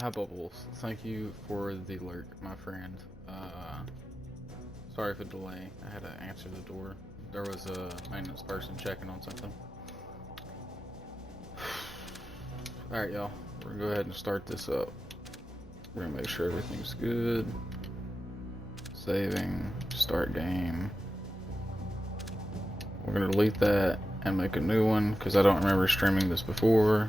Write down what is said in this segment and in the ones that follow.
Hi Bubbles, thank you for the alert, my friend. Sorry for the delay. I had to answer the door. There was a maintenance person checking on something. Alright y'all, we're gonna go ahead and start this up. We're gonna make sure everything's good. Saving, start game. We're gonna delete that and make a new one because I don't remember streaming this before.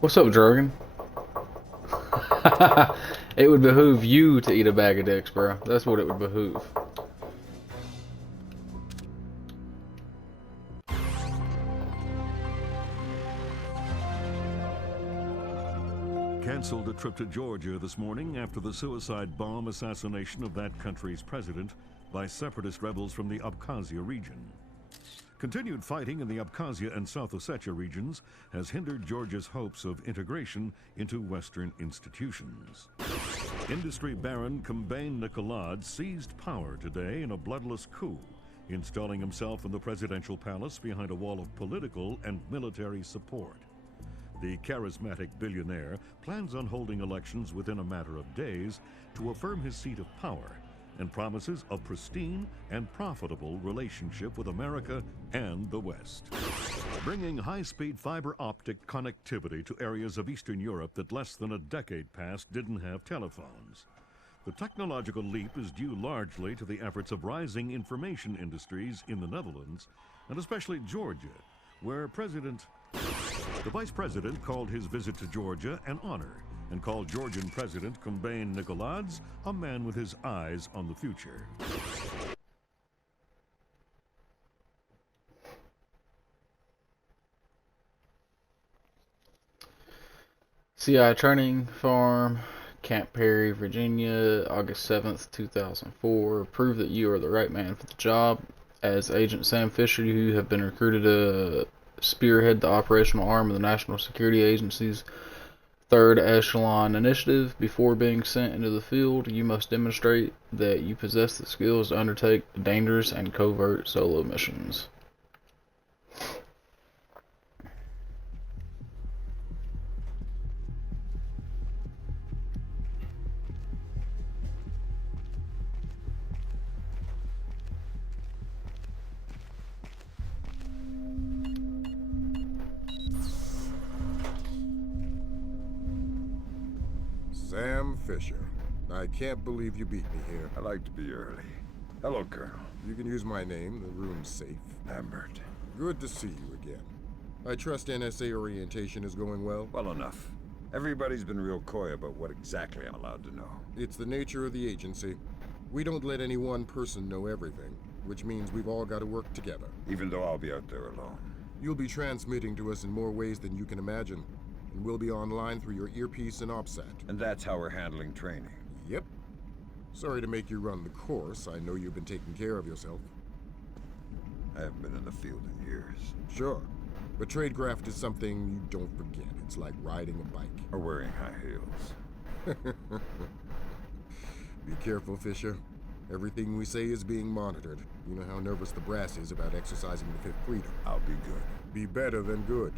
What's up, Drogan? It would behoove you to eat a bag of dicks, bro. That's what it would behoove. Canceled a trip to Georgia this morning after the suicide bomb assassination of that country's president by separatist rebels from the Abkhazia region. Continued fighting in the Abkhazia and South Ossetia regions has hindered Georgia's hopes of integration into Western institutions. Industry baron Kombain Nikolad seized power today in a bloodless coup, installing himself in the presidential palace behind a wall of political and military support. The charismatic billionaire plans on holding elections within a matter of days to affirm his seat of power, and promises a pristine and profitable relationship with America and the West. Bringing high-speed fiber optic connectivity to areas of Eastern Europe that less than a decade past didn't have telephones. The technological leap is due largely to the efforts of rising information industries in the Netherlands, and especially Georgia, where the Vice President called his visit to Georgia an honor, and called Georgian President Kombain Nikolads a man with his eyes on the future. CI Training Farm, Camp Perry, Virginia, August 7th, 2004. Prove that you are the right man for the job. As Agent Sam Fisher, you have been recruited to spearhead the operational arm of the National Security Agency's Third Echelon initiative. Before being sent into the field, you must demonstrate that you possess the skills to undertake dangerous and covert solo missions. Sam Fisher. I can't believe you beat me here. I like to be early. Hello, Colonel. You can use my name. The room's safe. Lambert. Good to see you again. I trust NSA orientation is going well? Well enough. Everybody's been real coy about what exactly I'm allowed to know. It's the nature of the agency. We don't let any one person know everything, which means we've all got to work together. Even though I'll be out there alone. You'll be transmitting to us in more ways than you can imagine, and we'll be online through your earpiece and OPSAT. And that's how we're handling training. Yep. Sorry to make you run the course. I know you've been taking care of yourself. I haven't been in the field in years. Sure. But tradecraft is something you don't forget. It's like riding a bike. Or wearing high heels. Be careful, Fisher. Everything we say is being monitored. You know how nervous the brass is about exercising the Fifth Freedom. I'll be good. Be better than good.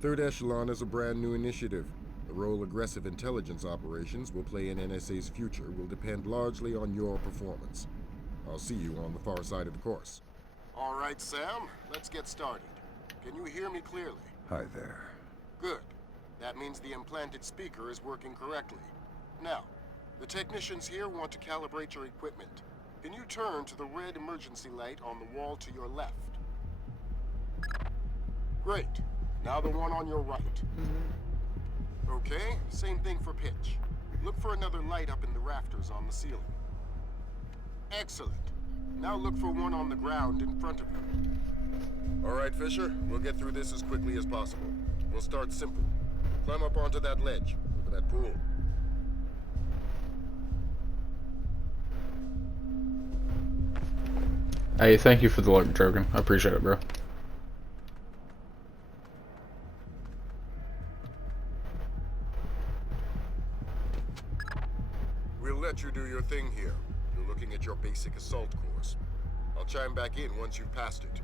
Third Echelon is a brand new initiative. The role aggressive intelligence operations will play in NSA's future will depend largely on your performance. I'll see you on the far side of the course. All right, Sam. Let's get started. Can you hear me clearly? Hi there. Good. That means the implanted speaker is working correctly. Now, the technicians here want to calibrate your equipment. Can you turn to the red emergency light on the wall to your left? Great. Now the one on your right. Okay, same thing for pitch. Look for another light up in the rafters on the ceiling. Excellent. Now look for one on the ground in front of you. All right, Fisher. We'll get through this as quickly as possible. We'll start simple. Climb up onto that ledge, over that pool. Hey, thank you for the luck, Drogon. I appreciate it, bro. We'll let you do your thing here. You're looking at your basic assault course. I'll chime back in once you've passed it.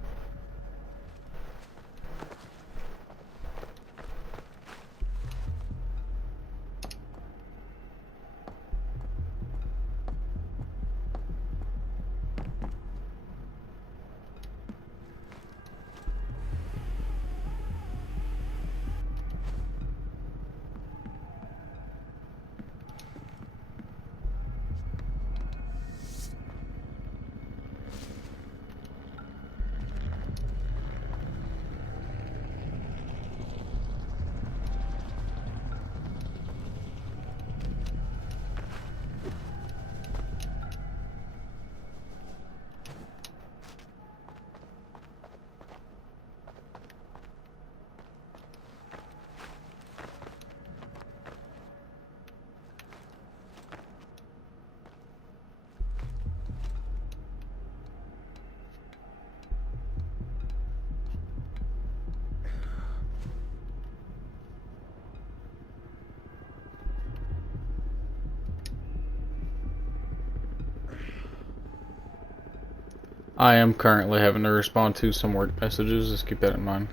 I am currently having to respond to some work messages, just keep that in mind.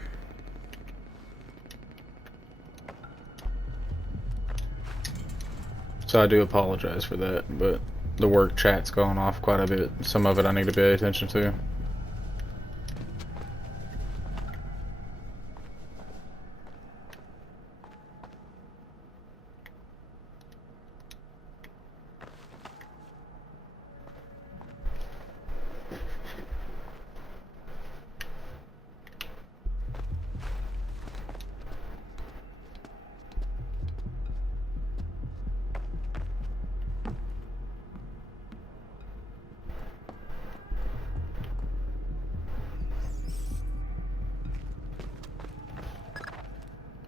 So I do apologize for that, but the work chat's going off quite a bit. Some of it I need to pay attention to.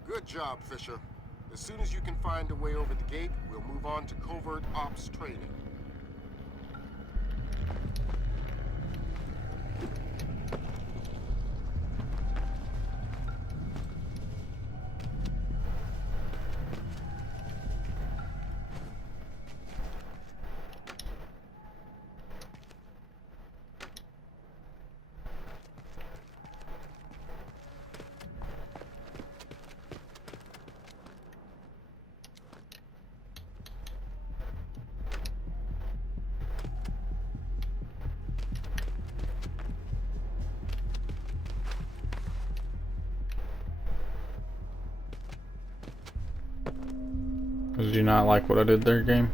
Good job, Fisher. As soon as you can find a way over the gate, we'll move on to covert ops training. Did you not like what I did there, game?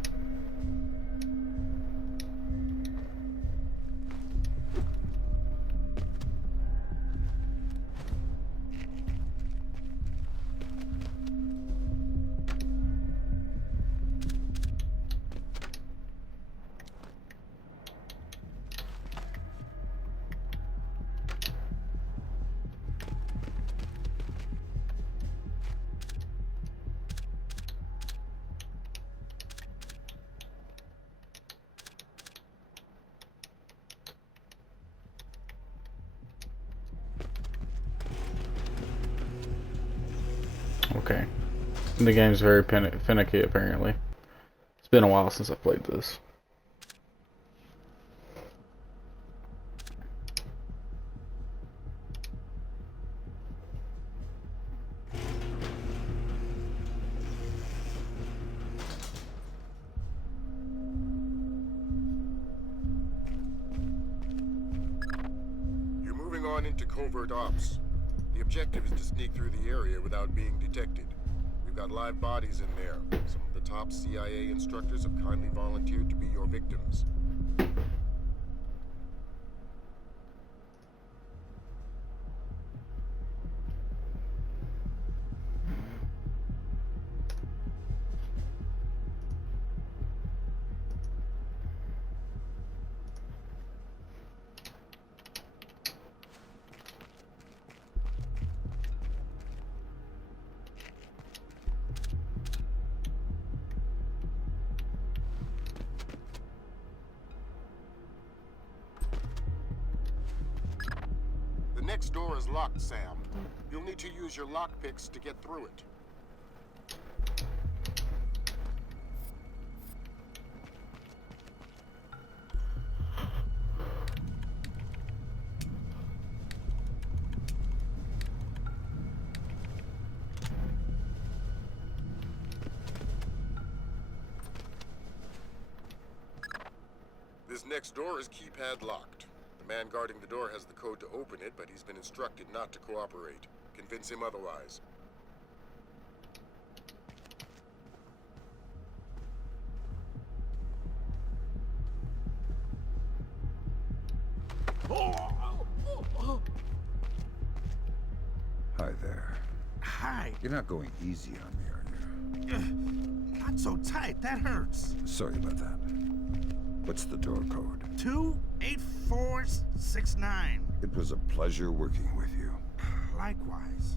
Okay. The game's very finicky, apparently. It's been a while since I played this. You're moving on into covert ops. The objective is to sneak through the area without being detected. We've got live bodies in there. Some of the top CIA instructors have kindly volunteered to be your victims. The next door is locked, Sam. You'll need to use your lockpicks to get through it. This next door is keypad locked. The man guarding the door has the code to open it, but he's been instructed not to cooperate. Convince him otherwise. Hi there. Hi. You're not going easy on me, are you? Not so tight. That hurts. Sorry about that. What's the door code? 28469. It was a pleasure working with you. Likewise.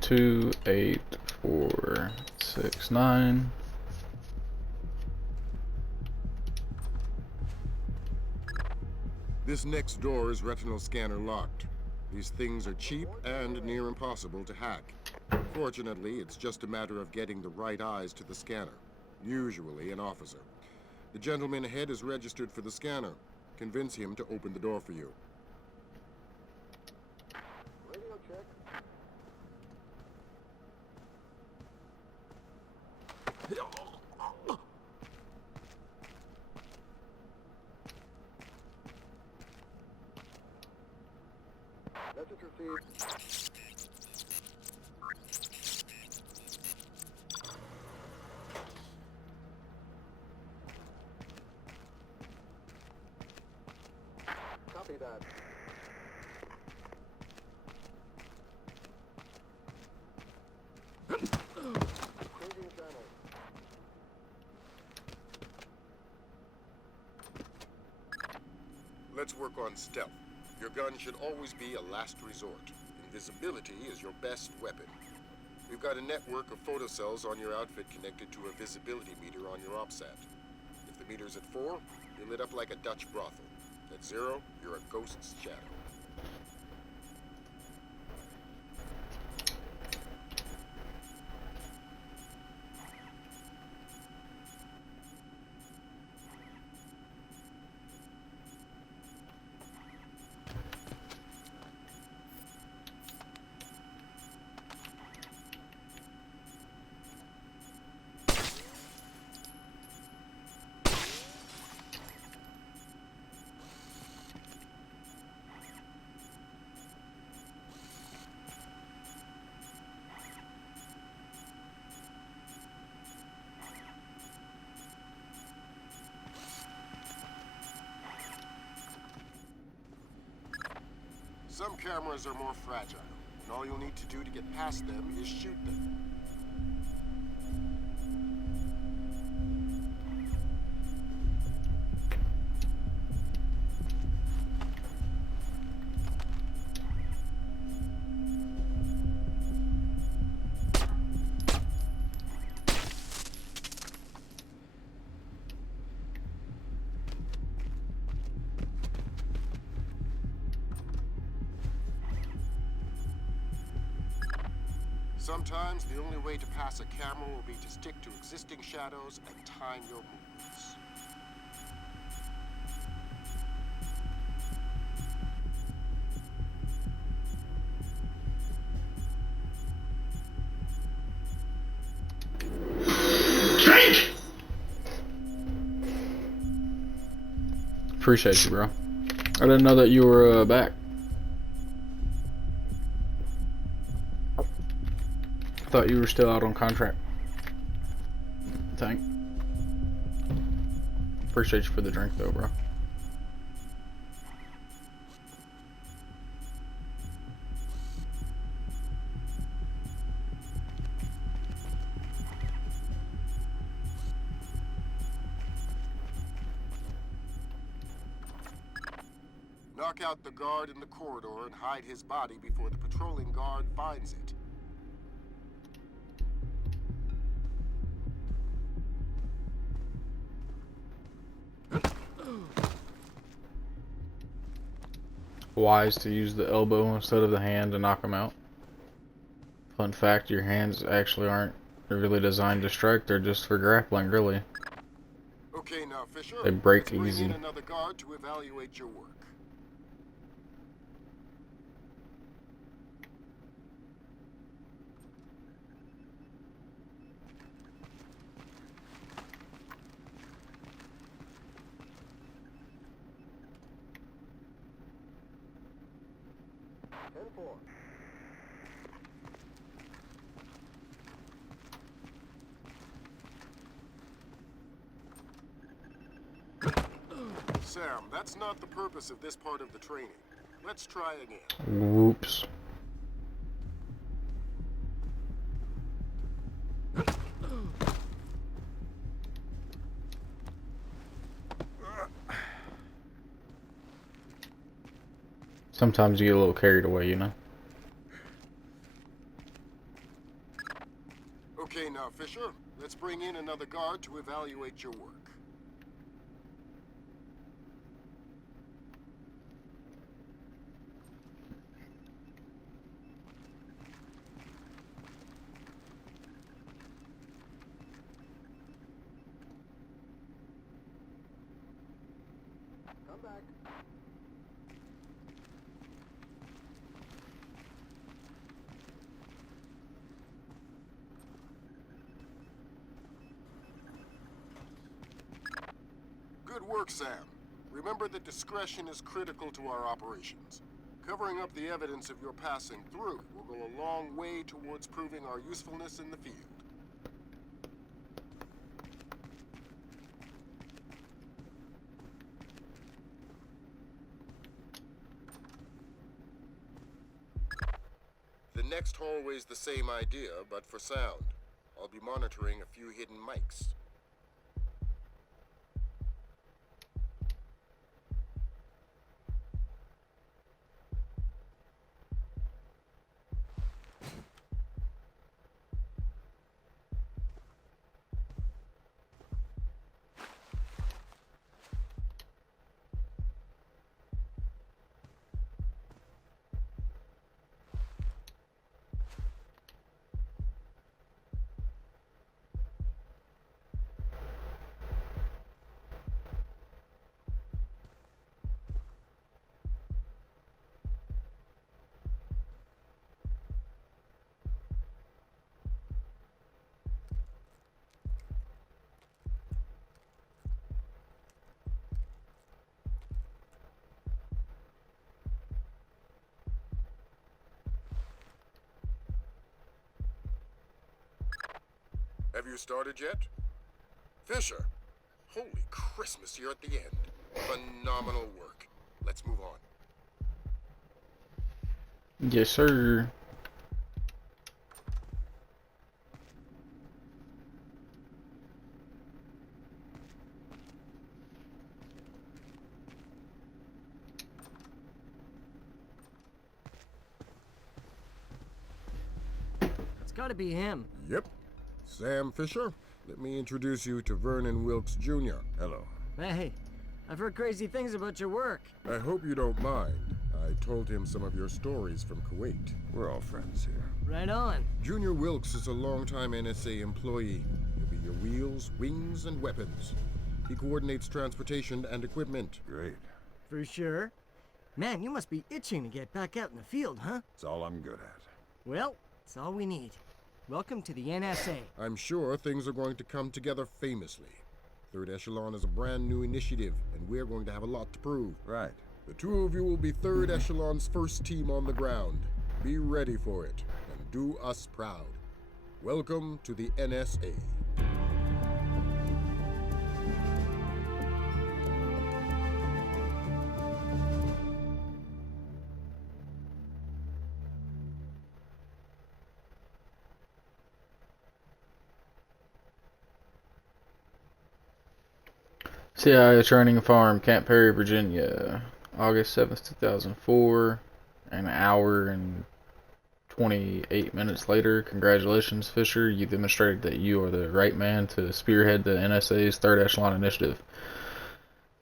28469. This next door is retinal scanner locked. These things are cheap and near impossible to hack. Fortunately, it's just a matter of getting the right eyes to the scanner, usually an officer. The gentleman ahead is registered for the scanner. Convince him to open the door for you. Radio check. Message received. Copy that. Changing channel. Let's work on stealth. Your gun should always be a last resort. Invisibility is your best weapon. We've got a network of photocells on your outfit connected to a visibility meter on your OPSAT. If the meter's at 4, you're lit up like a Dutch brothel. At 0, you're a ghost's shadow. Some cameras are more fragile, and all you'll need to do to get past them is shoot them. Sometimes the only way to pass a camera will be to stick to existing shadows and time your movements. Appreciate you, bro. I didn't know that you were back. Thought you were still out on contract. Thank. Appreciate you for the drink though, bro. Knock out the guard in the corridor and hide his body before the patrolling guard finds it. Wise to use the elbow instead of the hand to knock them out. Fun fact, your hands actually aren't really designed to strike, they're just for grappling, really. Okay, now Fisher, They break let's bring easy. in another guard to evaluate your work. Sam, that's not the purpose of this part of the training. Let's try again. Whoops. Sometimes you get a little carried away, you know? Okay, now Fisher, let's bring in another guard to evaluate your work. Come back. Good work, Sam. Remember that discretion is critical to our operations. Covering up the evidence of your passing through will go a long way towards proving our usefulness in the field. The next hallway's the same idea, but for sound. I'll be monitoring a few hidden mics. Have you started yet? Fisher! Holy Christmas, you're at the end. Phenomenal work. Let's move on. Yes, sir. It's gotta be him. Yep. Sam Fisher. Let me introduce you to Vernon Wilkes Jr. Hello. Hey, I've heard crazy things about your work. I hope you don't mind. I told him some of your stories from Kuwait. We're all friends here. Right on. Junior Wilkes is a longtime NSA employee. He'll be your wheels, wings, and weapons. He coordinates transportation and equipment. Great. For sure. Man, you must be itching to get back out in the field, huh? It's all I'm good at. Well, it's all we need. Welcome to the NSA. I'm sure things are going to come together famously. Third Echelon is a brand new initiative, and we're going to have a lot to prove. Right. The two of you will be Third Echelon's first team on the ground. Be ready for it, and do us proud. Welcome to the NSA. CIA Training Farm, Camp Perry, Virginia, August 7th, 2004. An hour and 28 minutes later. Congratulations, Fisher. You demonstrated that you are the right man to spearhead the NSA's Third Echelon Initiative.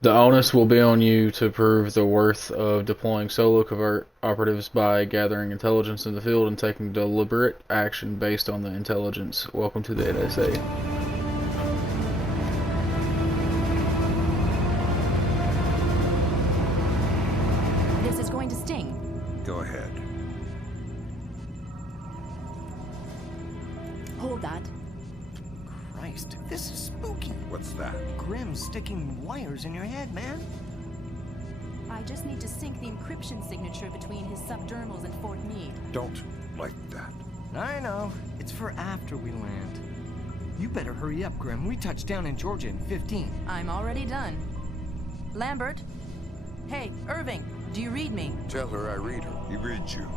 The onus will be on you to prove the worth of deploying solo covert operatives by gathering intelligence in the field and taking deliberate action based on the intelligence. Welcome to the NSA. This is going to sting. Go ahead. Hold that. Christ, this is spooky. What's that? Grim sticking wires in your head, man. I just need to sync the encryption signature between his subdermals and Fort Meade. Don't like that. I know. It's for after we land. You better hurry up, Grim. We touch down in Georgia in 15. I'm already done. Lambert? Hey, Irving, do you read me? Tell her I read her. He reads you.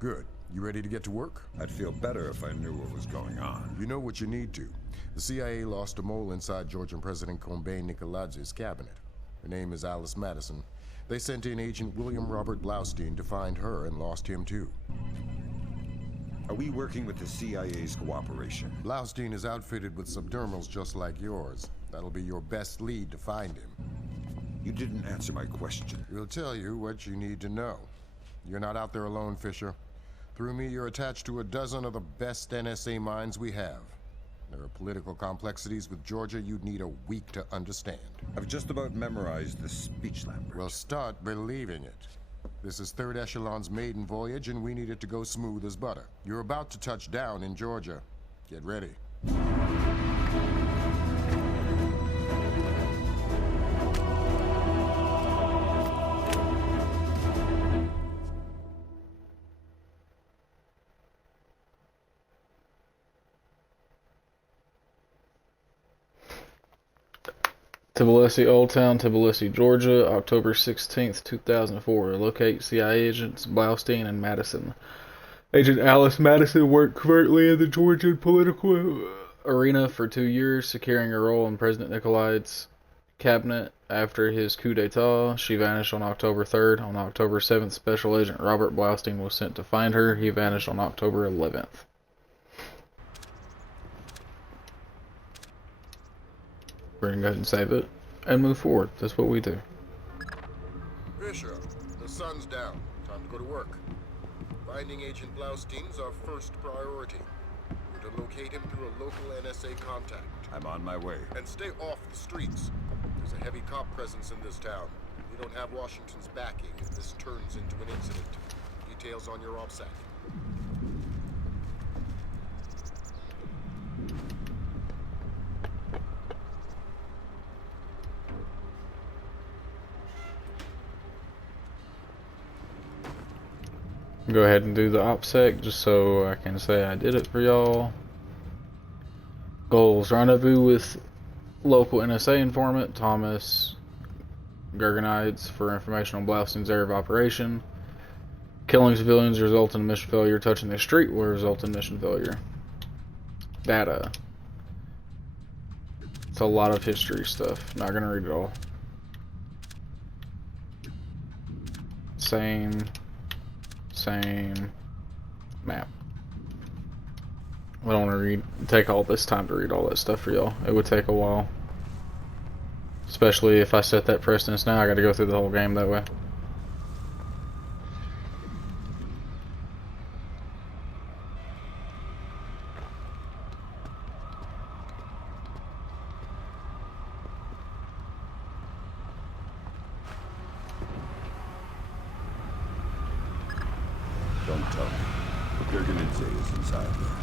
Good. You ready to get to work? I'd feel better if I knew what was going on. You know what you need to. The CIA lost a mole inside Georgian President Combay Nicoladz's cabinet. Her name is Alice Madison. They sent in Agent William Robert Blaustein to find her and lost him too. Are we working with the CIA's cooperation? Blaustein is outfitted with subdermals just like yours. That'll be your best lead to find him. You didn't answer my question. We'll tell you what you need to know. You're not out there alone, Fisher. Through me, you're attached to a dozen of the best NSA minds we have. There are political complexities with Georgia you'd need a week to understand. I've just about memorized the speech, Lambert. Well, start believing it. This is Third Echelon's maiden voyage, and we need it to go smooth as butter. You're about to touch down in Georgia. Get ready. Tbilisi, Old Town, Tbilisi, Georgia, October 16th, 2004. Locate CIA agents Blaustein and Madison. Agent Alice Madison worked covertly in the Georgian political arena for 2 years, securing a role in President Nicolai's cabinet after his coup d'etat. She vanished on October 3rd. On October 7th, Special Agent Robert Blaustein was sent to find her. He vanished on October 11th. We're gonna go ahead and save it and move forward. That's what we do. Fisher, the sun's down. Time to go to work. Finding Agent Blaustein's our first priority. We're to locate him through a local NSA contact. I'm on my way. And stay off the streets. There's a heavy cop presence in this town. We don't have Washington's backing if this turns into an incident. Details on your OPSAC. Go ahead and do the OPSEC just so I can say I did it for y'all. Goals: rendezvous with local NSA informant Thomas Gergenides for information on Blaustein's area of operation. Killing civilians result in mission failure. Touching the street will result in mission failure. Data. It's a lot of history stuff. Not gonna read it all. Same map. I don't want to take all this time to read all that stuff for y'all. It would take a while. Especially if I set that precedence now, I gotta go through the whole game that way. Don't talk. Gergenidze is inside there.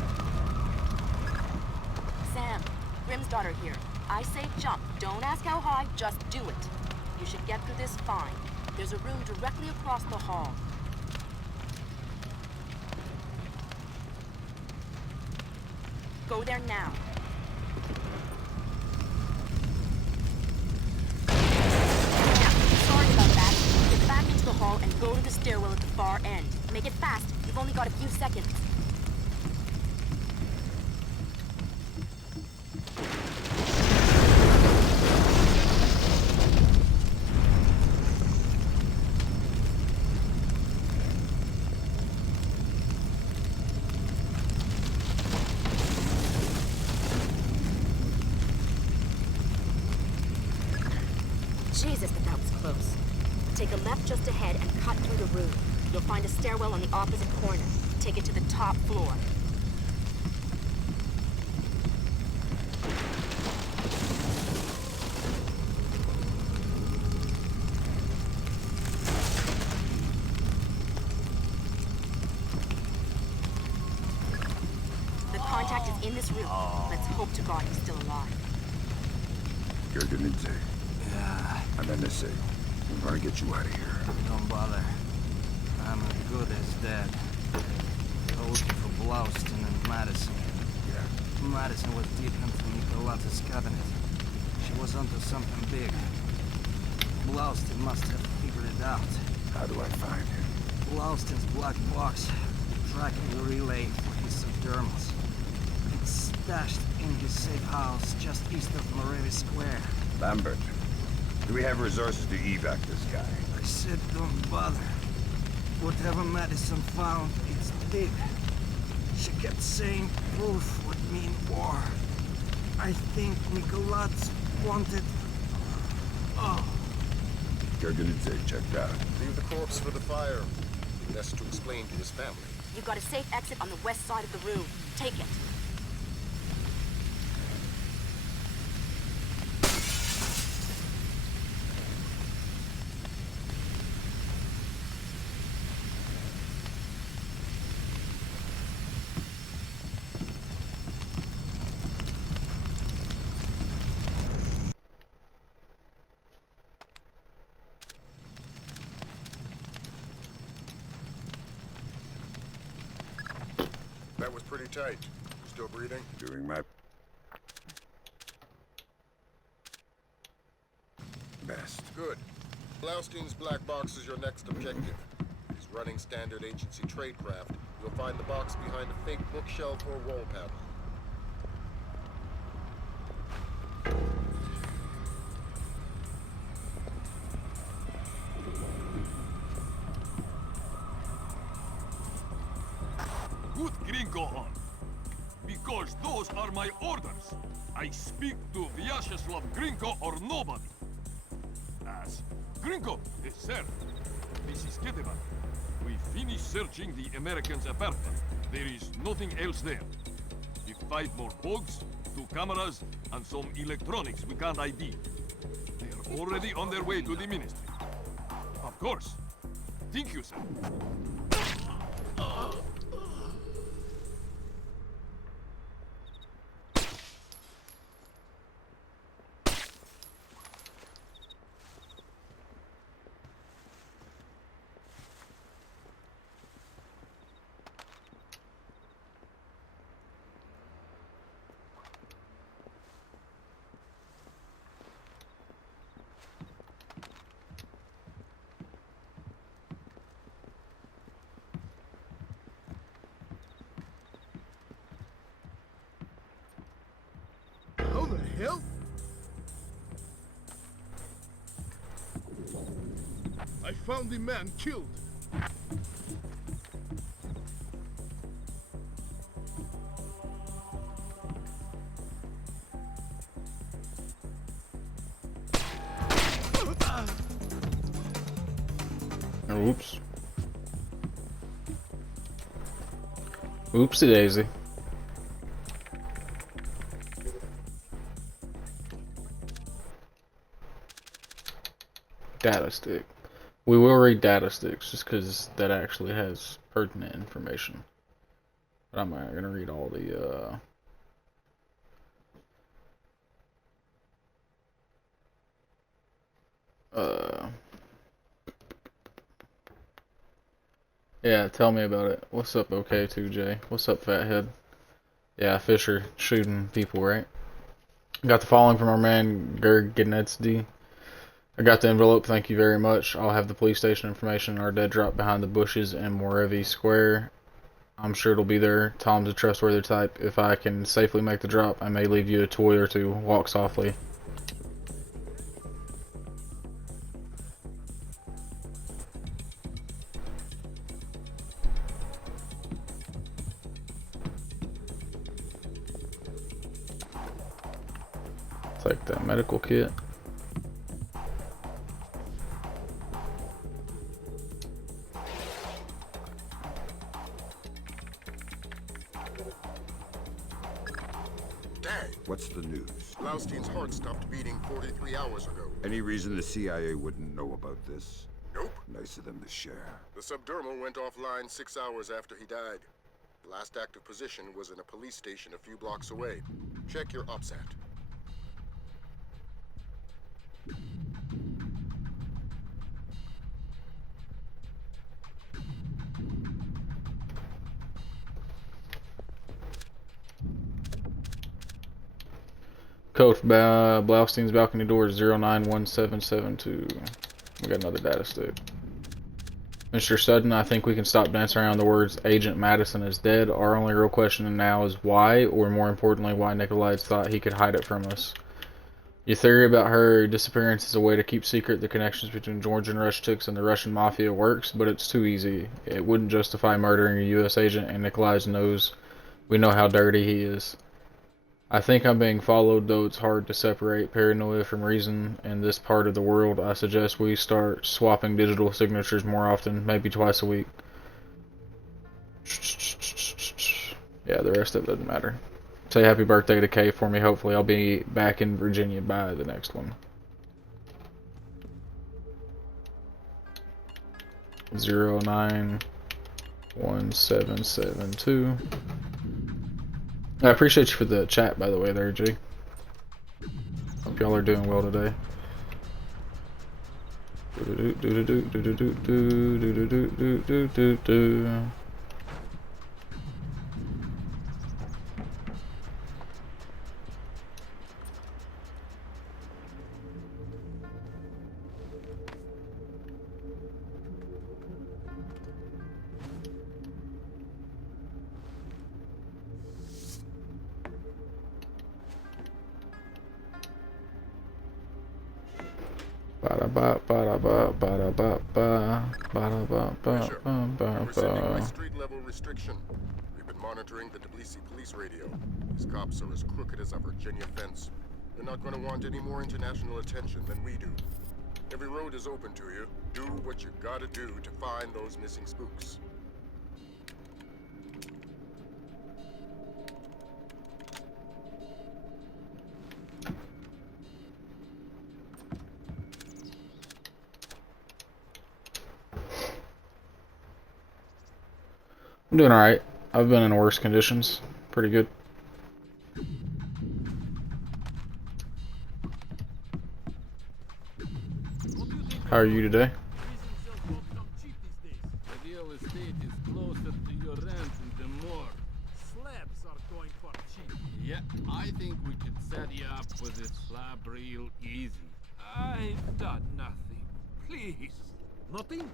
Sam, Grim's daughter here. I say jump. Don't ask how high, just do it. You should get through this fine. There's a room directly across the hall. Go there now. Now, sorry about that. Get back into the hall and go to the stairwell at the far end. Make it fast. You've only got a few seconds. Jesus, that was close. Take a left just ahead and cut through the room. You'll find a stairwell on the opposite corner. Take it to the top floor. The contact is in this room. Let's hope to God he's still alive. Gergenidze. Yeah, I'm NSA. I'm gonna get you out of here. don't bother. I'm as good as dead. They're looking for Blausten and Madison. Yeah. Madison was deep into Nicolata's cabinet. She was onto something big. Blausten must have figured it out. How do I find him? Blausten's black box, tracking the relay for his subdermals. It's stashed in his safe house just east of Morevi Square. Lambert. Do we have resources to evac this guy? I said don't bother. Whatever Madison found, it's big. She kept saying proof would mean war. I think Nicolas wanted... Oh. Gergenidze checked out. Leave the corpse for the fire. Best to explain to his family. You've got a safe exit on the west side of the room. Take it. That was pretty tight. Still breathing? Doing my best. Good. Blaustein's black box is your next objective. He's running standard agency tradecraft. You'll find the box behind a fake bookshelf or wall panel. Put Gringo on. Because those are my orders. I speak to Vyacheslav Gringo or nobody. As Gringo, yes, sir. This is Ketevan. We finished searching the Americans' apartment. There is nothing else there. We 5 more bugs, 2 cameras, and some electronics we can't ID. They're already on their way to the ministry. Of course. Thank you, sir. found the man killed. Oops. Oopsie daisy. Data stick. We will read data sticks just because that actually has pertinent information. But I'm not gonna read all the yeah, tell me about it. What's up, OK2J? What's up, Fathead? Yeah, Fisher shooting people, right? Got the following from our man Gerg Gnetsd. I got the envelope, thank you very much. I'll have the police station information in our dead drop behind the bushes in Morevi Square. I'm sure it'll be there. Tom's a trustworthy type. If I can safely make the drop, I may leave you a toy or two. Walk softly. Take that medical kit. Dang! What's the news? Blaustein's heart stopped beating 43 hours ago. Any reason the CIA wouldn't know about this? Nope. Nice of them to share. The subdermal went offline 6 hours after he died. The last active position was in a police station a few blocks away. Check your OPSAT. Code for Blaustein's balcony door is 091772. We got another data stick. Mr. Sutton, I think we can stop dancing around the words Agent Madison is dead. Our only real question now is why, or more importantly, why Nikolaides thought he could hide it from us. Your theory about her disappearance is a way to keep secret the connections between Georgian Rushticks and the Russian Mafia works, but it's too easy. It wouldn't justify murdering a U.S. agent, and Nikolaides knows we know how dirty he is. I think I'm being followed, though it's hard to separate paranoia from reason in this part of the world. I suggest we start swapping digital signatures more often, maybe twice a week. Yeah, the rest of it doesn't matter. Say happy birthday to Kay for me. Hopefully I'll be back in Virginia by the next one. 091772. I appreciate you for the chat, by the way, there, G. Hope y'all are doing well today. We're sending my street-level restriction. We've been monitoring the Tbilisi police radio. These cops are as crooked as a Virginia fence. They're not going to want any more international attention than we do. Every road is open to you. Do what you gotta do to find those missing spooks. I'm doing alright. I've been in worse conditions. Pretty good. How are you today? The real estate is closer to your rent and the more. Slabs are going for cheap. Yeah, I think we could set you up with this slab real easy. I've done nothing. Please. Nothing?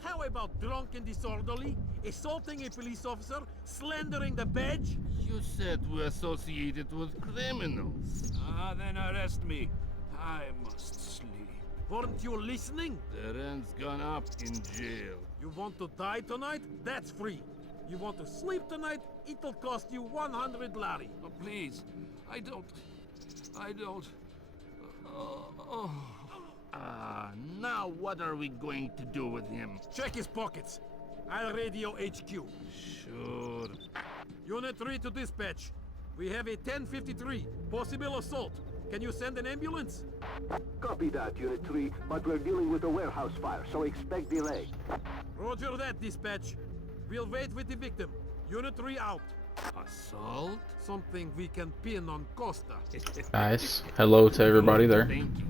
How about drunk and disorderly, assaulting a police officer, slandering the badge? You said we're associated with criminals. Then arrest me. I must sleep. Weren't you listening? The rent's gone up in jail. You want to die tonight? That's free. You want to sleep tonight? It'll cost you 100 lari. Oh, please. I don't... Now what are we going to do with him? Check his pockets. I'll radio HQ. Sure. Unit 3 to dispatch. We have a 1053, possible assault. Can you send an ambulance? Copy that, Unit 3, but we're dealing with a warehouse fire, so expect delay. Roger that, dispatch. We'll wait with the victim. Unit 3 out. Assault? Something we can pin on Costa. Nice. Hello to everybody there. Thank you.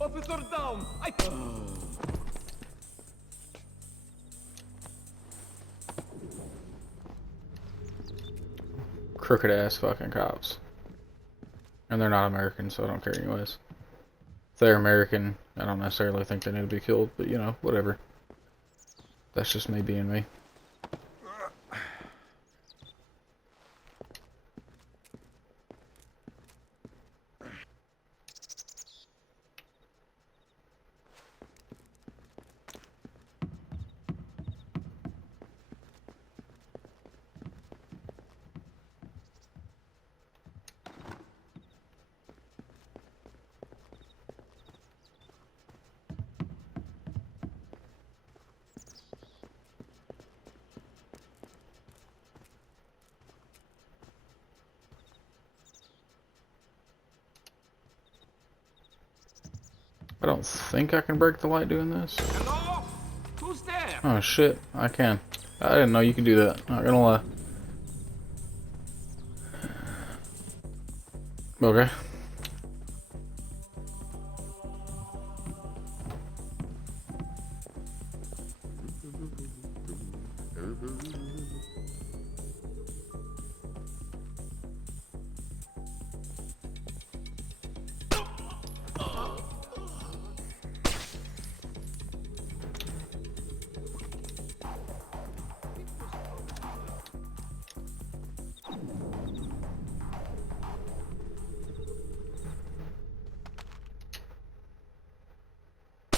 Officer down! Crooked ass fucking cops. And they're not American, so I don't care anyways. If they're American, I don't necessarily think they need to be killed, but you know, whatever. That's just me being me. I don't think I can break the light doing this. Hello? Who's there? Oh shit, I can. I didn't know you could do that, not gonna lie. Okay.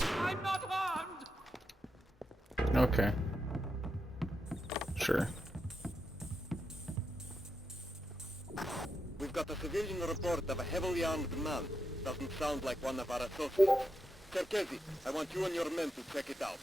I'm not harmed! Okay. Sure. We've got a civilian report of a heavily armed man. Doesn't sound like one of our associates. Cherkezi, I want you and your men to check it out.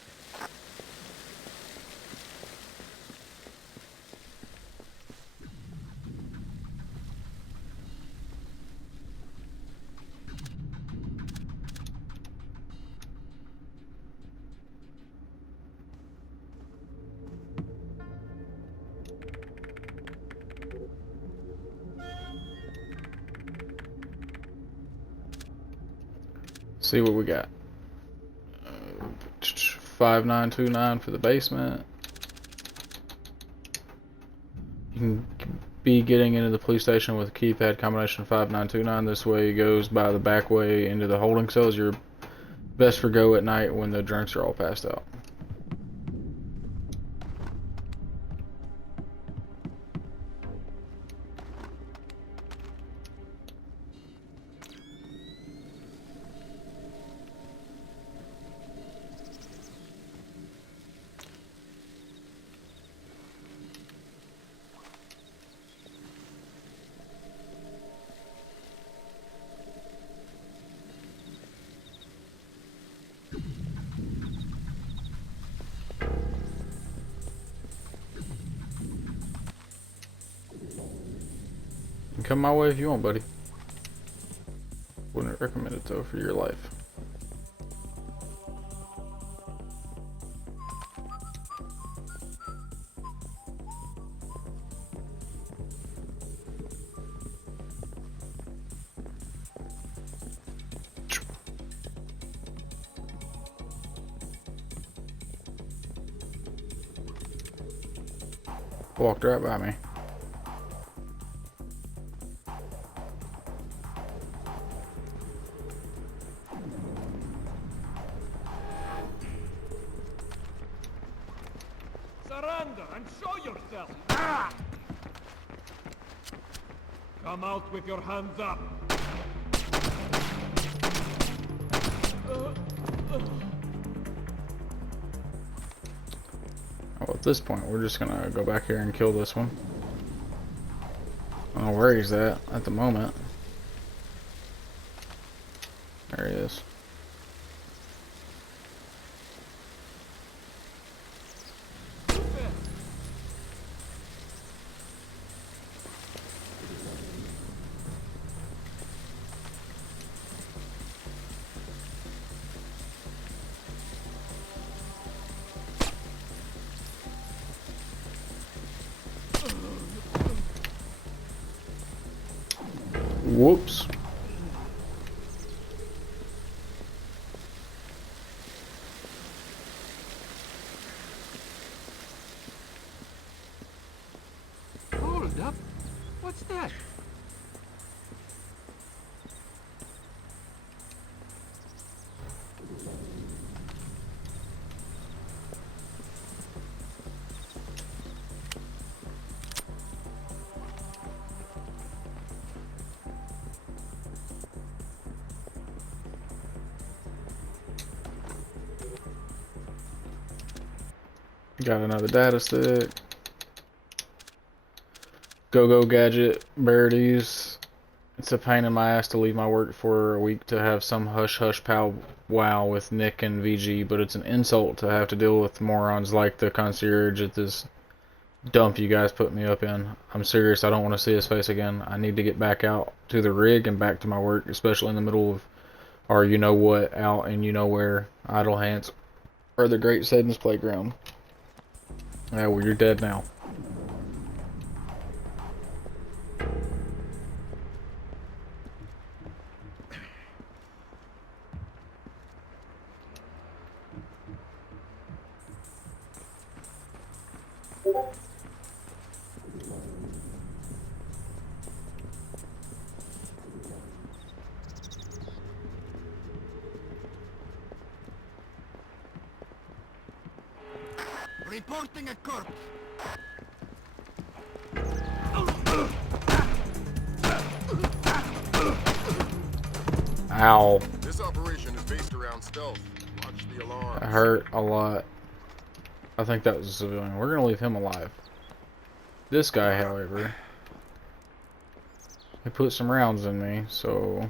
See what we got. 5929 for the basement. You can be getting into the police station with a keypad combination 5929. This way goes by the back way into the holding cells. You're best for go at night when the drunks are all passed out. You can come my way if you want, buddy. Wouldn't recommend it though for your life. Walked right by me. Surrender and show yourself! Ah! Come out with your hands up! Well, at this point, we're just gonna go back here and kill this one. I don't know where he's at the moment. There he is. Whoops. Hold up. What's that? Got another data stick. Go gadget rarities. It's a pain in my ass to leave my work for a week to have some hush hush pow wow with Nick and VG, but it's an insult to have to deal with morons like the concierge at this dump you guys put me up in. I'm serious, I don't want to see his face again. I need to get back out to the rig and back to my work, especially in the middle of our you know what out and you know where idle hands or the Great Satan's playground. Yeah, well, you're dead now. Reporting a corpse. Ow. This operation is based around stealth. Watch the alarm. That hurt a lot. I think that was a civilian. We're gonna leave him alive. This guy, however, he put some rounds in me, so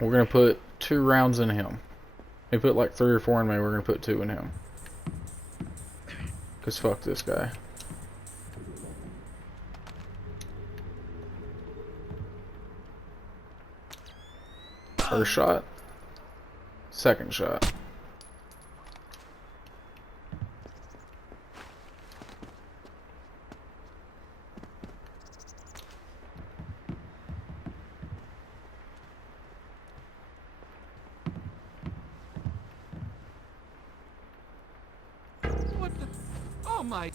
we're gonna put 2 rounds in him. He put like 3 or 4 in me, we're gonna put 2 in him. Cause fuck this guy. First shot. Second shot. What the? Oh my!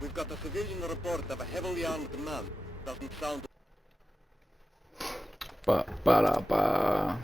We've got a civilian report of a heavily armed man. Doesn't sound... Ba ba da ba.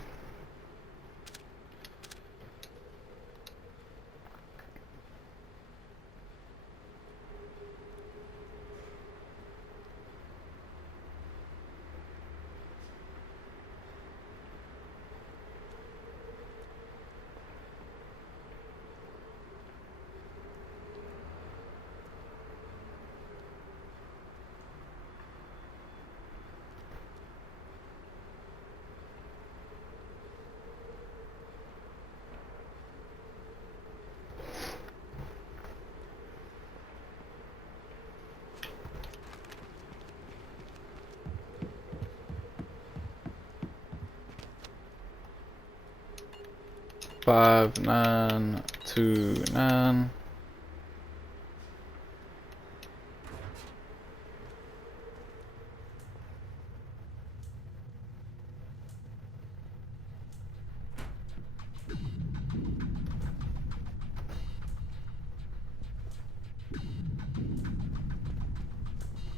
Five 9 2 9.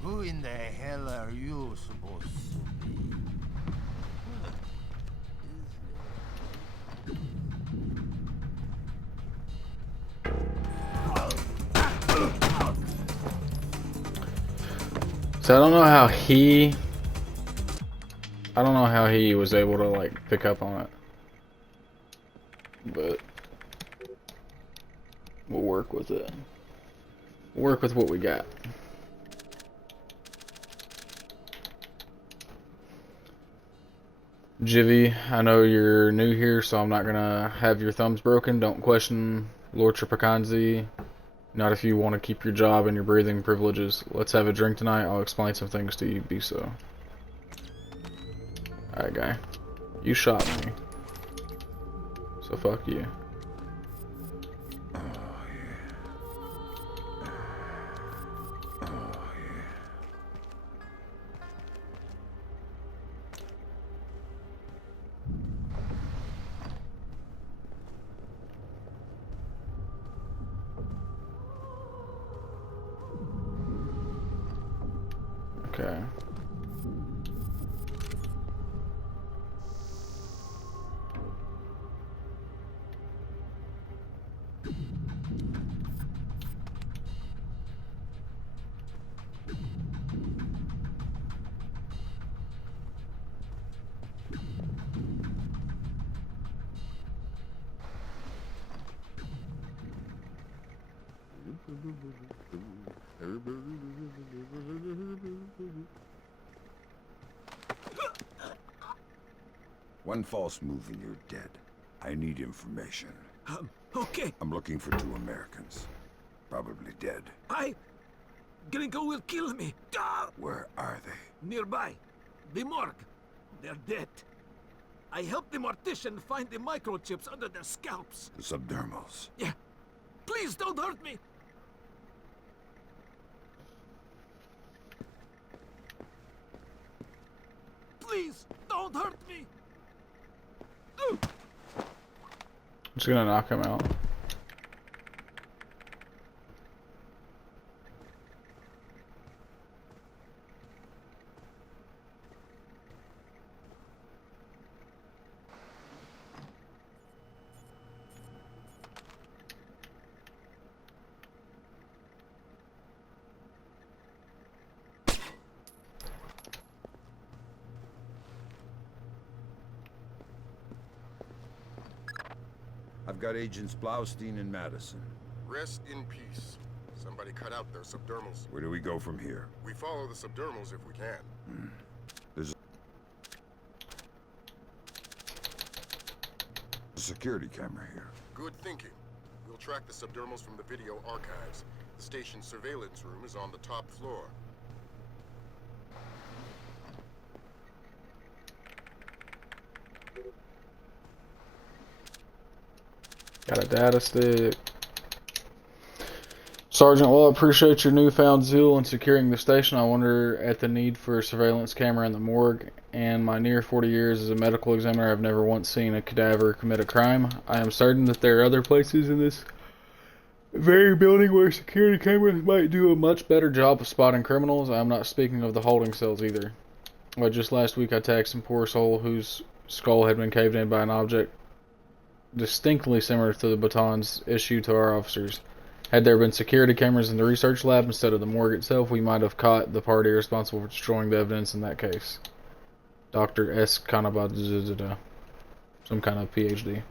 Who in the hell are you supposed to be? So I don't know how he was able to like pick up on it, but we'll work with it. We'll work with what we got. Jivy, I know you're new here, so I'm not gonna have your thumbs broken. Don't question Lord Tripacanzi. Not if you want to keep your job and your breathing privileges. Let's have a drink tonight. I'll explain some things to you. Be so. Alright, guy. You shot me. So fuck you. Okay. One false move and you're dead. I need information. Okay. I'm looking for 2 Americans. Probably dead. Gringo will kill me. Ah! Where are they? Nearby. The morgue. They're dead. I helped the mortician find the microchips under their scalps. The subdermals. Yeah. Please don't hurt me. Please don't hurt me. Just gonna knock him out. I've got Agents Blaustein and Madison. Rest in peace. Somebody cut out their subdermals. Where do we go from here? We follow the subdermals if we can. There's a security camera here. Good thinking. We'll track the subdermals from the video archives. The station's surveillance room is on the top floor. Got a data stick. Sergeant, well, I appreciate your newfound zeal in securing the station. I wonder at the need for a surveillance camera in the morgue. And my near 40 years as a medical examiner, I've never once seen a cadaver commit a crime. I am certain that there are other places in this very building where security cameras might do a much better job of spotting criminals. I'm not speaking of the holding cells either. Well, just last week I tagged some poor soul whose skull had been caved in by an object distinctly similar to the batons issued to our officers. Had there been security cameras in the research lab instead of the morgue itself, we might have caught the party responsible for destroying the evidence in that case. Dr. S. Kanabadzada. Some kind of PhD.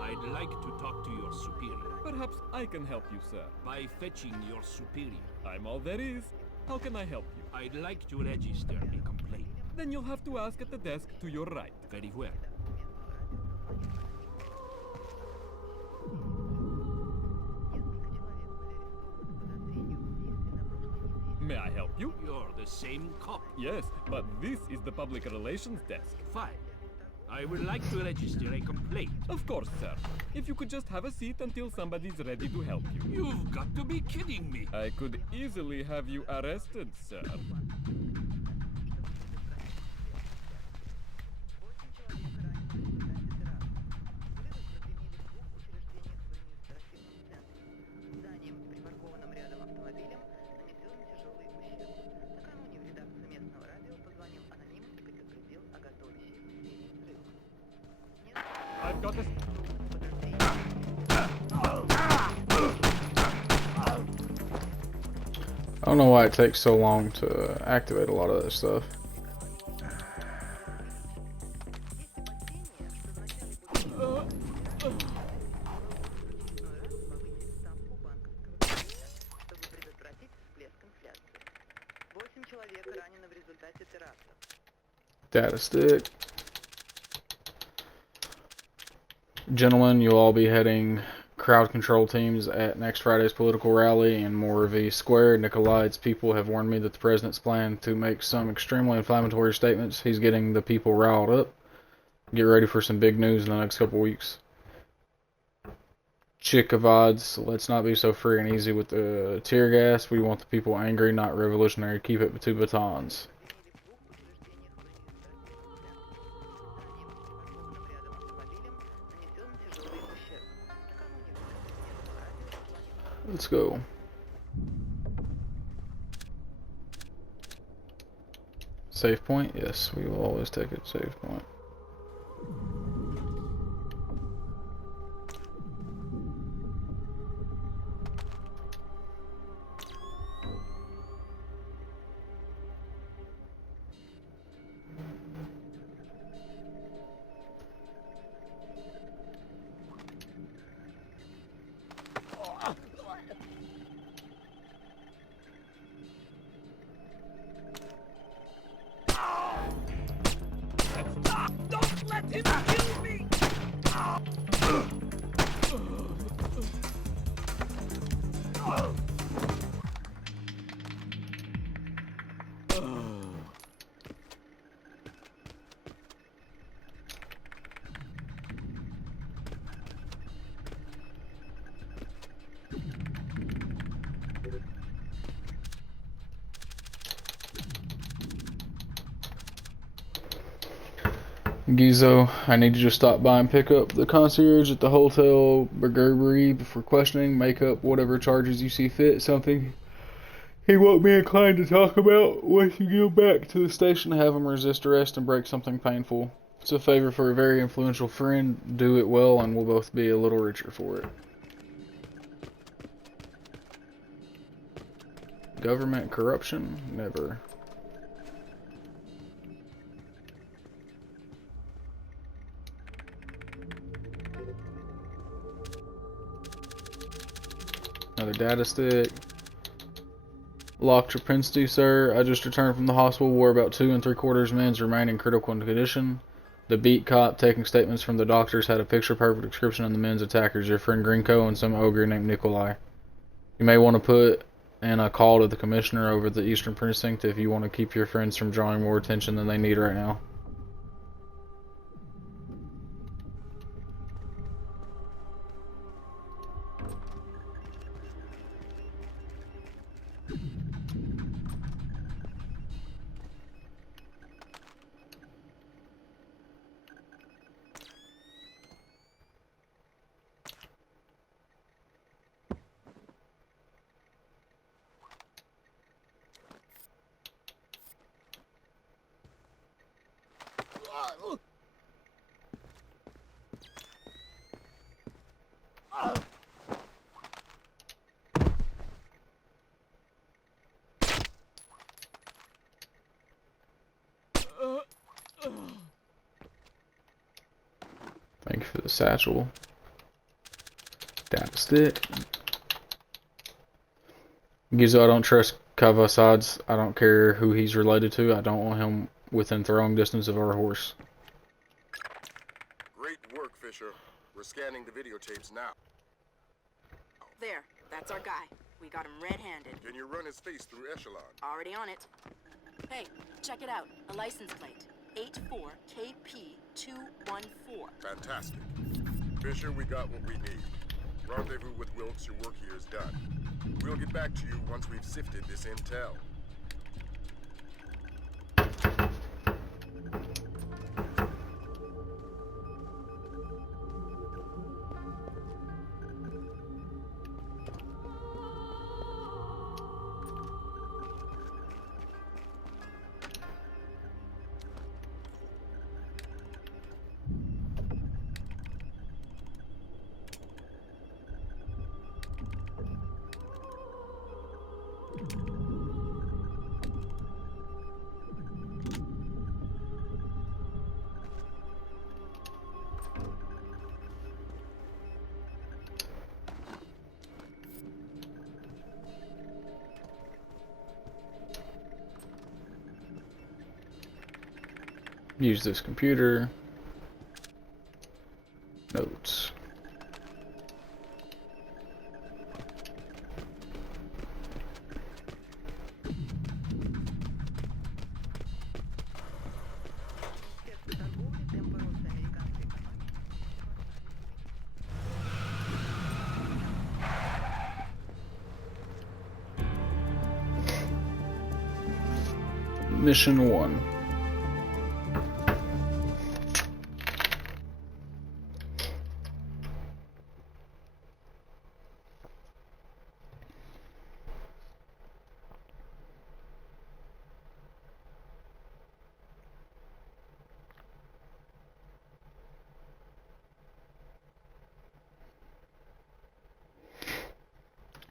I'd like to talk to your superior. Perhaps I can help you, sir. By fetching your superior. I'm all there is. How can I help you? I'd like to register a complaint. Then you'll have to ask at the desk to your right. Very well. May I help you? You're the same cop. Yes, but this is the public relations desk. Fine. I would like to register a complaint. Of course, sir. If you could just have a seat until somebody's ready to help you. You've got to be kidding me. I could easily have you arrested, sir. I've got this. I don't know why it takes so long to activate a lot of this stuff. Data stick. Gentlemen, you'll all be heading crowd control teams at next Friday's political rally in Moravia Square. Nikolai's people have warned me that the president's plan to make some extremely inflammatory statements. He's getting the people riled up. Get ready for some big news in the next couple weeks. Chikovads, let's not be so free and easy with the tear gas. We want the people angry, not revolutionary. Keep it to batons. Let's go. Save point? Yes, we will always take a save point. Gizo, I need you to stop by and pick up the concierge at the Hotel Burberry for questioning. Make up whatever charges you see fit. Something he won't be inclined to talk about. Once you go back to the station, have him resist arrest and break something painful. It's a favor for a very influential friend. Do it well and we'll both be a little richer for it. Government corruption? Never. Another data stick. Locked Trapinski, sir. I just returned from the hospital where about 2 3/4 men's remain in critical condition. The beat cop taking statements from the doctors had a picture-perfect description of the men's attackers, your friend Grinko and some ogre named Nikolai. You may want to put in a call to the commissioner over the Eastern Precinct if you want to keep your friends from drawing more attention than they need right now. Thank you for the satchel. Data stick. Gizo, I don't trust Kavasad's. I don't care who he's related to. I don't want him within throwing distance of our horse. Great work, Fisher. We're scanning the videotapes now. There, that's our guy. We got him red-handed. Can you run his face through Echelon? Already on it. Hey, check it out. A license plate. 84KP214. Fantastic. Fisher, we got what we need. Rendezvous with Wilkes, your work here is done. We'll get back to you once we've sifted this intel. Use this computer. Notes. Mission 1.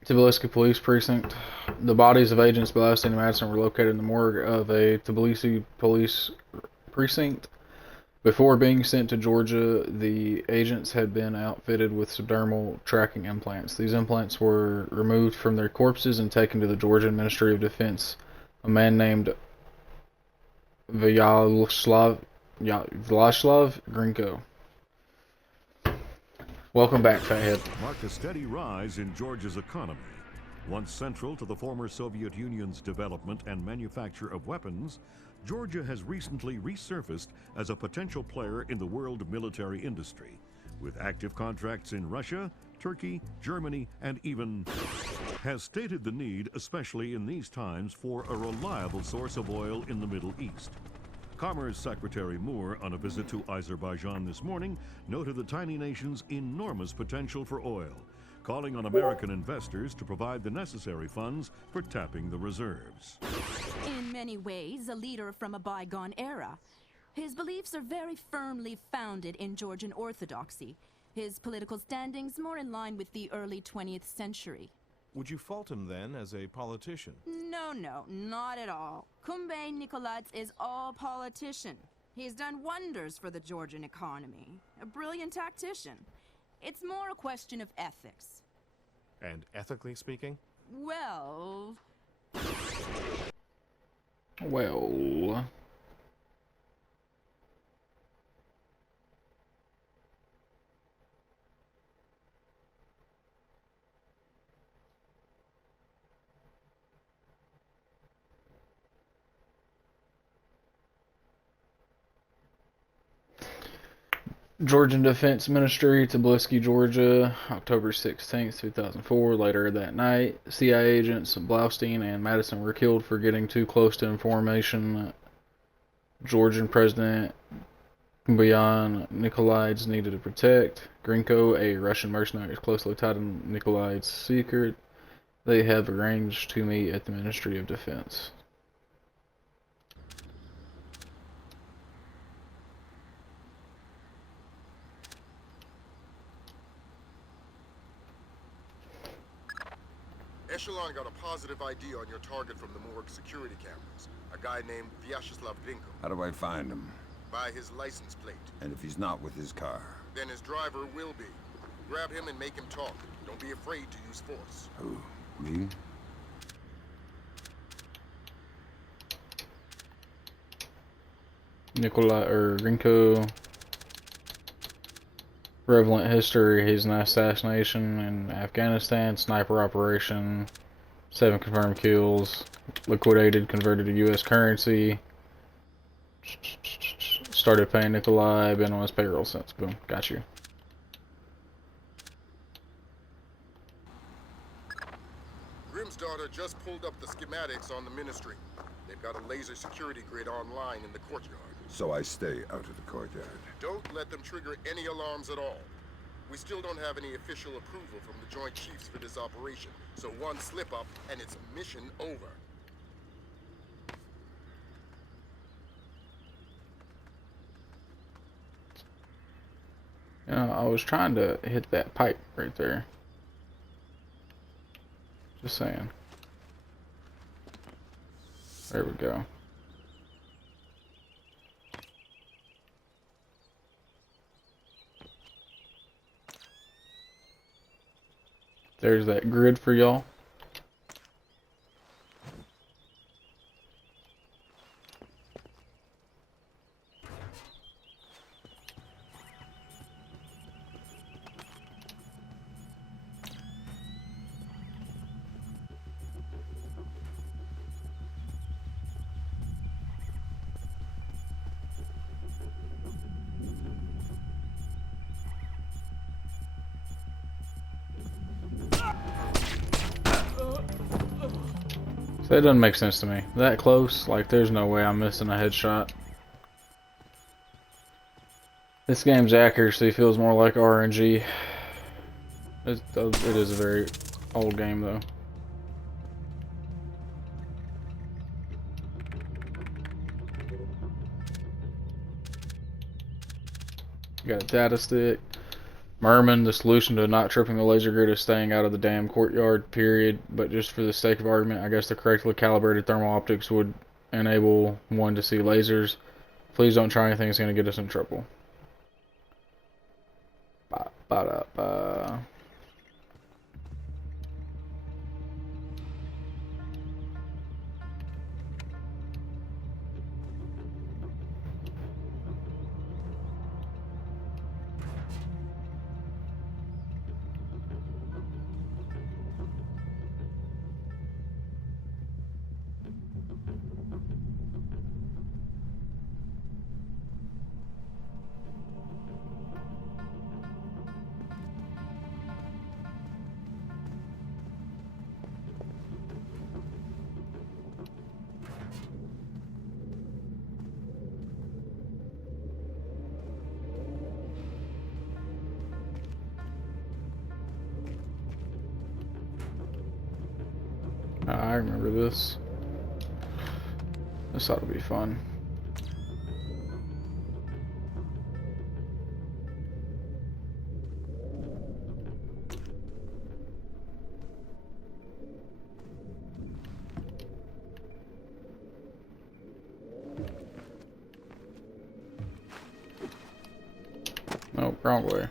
Tbilisi Police Precinct. The bodies of agents Blasting and Madison were located in the morgue of a Tbilisi Police Precinct. Before being sent to Georgia, the agents had been outfitted with subdermal tracking implants. These implants were removed from their corpses and taken to the Georgian Ministry of Defense. A man named Vyacheslav Grinko. Welcome back, Fathead. Marked a steady rise in Georgia's economy. Once central to the former Soviet Union's development and manufacture of weapons, Georgia has recently resurfaced as a potential player in the world military industry, with active contracts in Russia, Turkey, Germany, and even has stated the need, especially in these times, for a reliable source of oil in the Middle East. Commerce Secretary Moore, on a visit to Azerbaijan this morning, noted the tiny nation's enormous potential for oil, calling on American investors to provide the necessary funds for tapping the reserves. In many ways, a leader from a bygone era. His beliefs are very firmly founded in Georgian orthodoxy. His political standings more in line with the early 20th century. Would you fault him then as a politician? No, not at all. Kumbay Nikolaitz is all politician. He's done wonders for the Georgian economy. A brilliant tactician. It's more a question of ethics. And ethically speaking? Well... Georgian Defense Ministry, Tbilisi, Georgia, October 16, 2004. Later that night, CIA agents Blaustein and Madison were killed for getting too close to information Georgian President Kumbay Nikolaitz needed to protect. Grinko, a Russian mercenary, is closely tied to Nikolaitz's secret. They have arranged to meet at the Ministry of Defense. Echelon got a positive ID on your target from the morgue security cameras. A guy named Vyacheslav Grinko. How do I find him? By his license plate. And if he's not with his car? Then his driver will be. Grab him and make him talk. Don't be afraid to use force. Who? Me? Nikolai or Grinko. Prevalent history: he's an assassination in Afghanistan, sniper operation, 7 confirmed kills, liquidated, converted to U.S. currency. Started paying Nikolai, been on his payroll since. Boom, got you. Grim's daughter just pulled up the schematics on the ministry. They've got a laser security grid online in the courtyard. So I stay out of the courtyard. Don't let them trigger any alarms at all. We still don't have any official approval from the Joint Chiefs for this operation, so one slip-up and it's mission over. You know, I was trying to hit that pipe right there. Just saying. There we go. There's that grid for y'all. So that doesn't make sense to me. That close, like there's no way I'm missing a headshot. This game's accuracy feels more like RNG. It is a very old game though. You got a data stick. Merman, the solution to not tripping the laser grid is staying out of the damn courtyard, period. But just for the sake of argument, I guess the correctly calibrated thermal optics would enable one to see lasers. Please don't try anything that's going to get us in trouble. Ba-da-ba. I remember this. This ought to be fun. No, wrong way.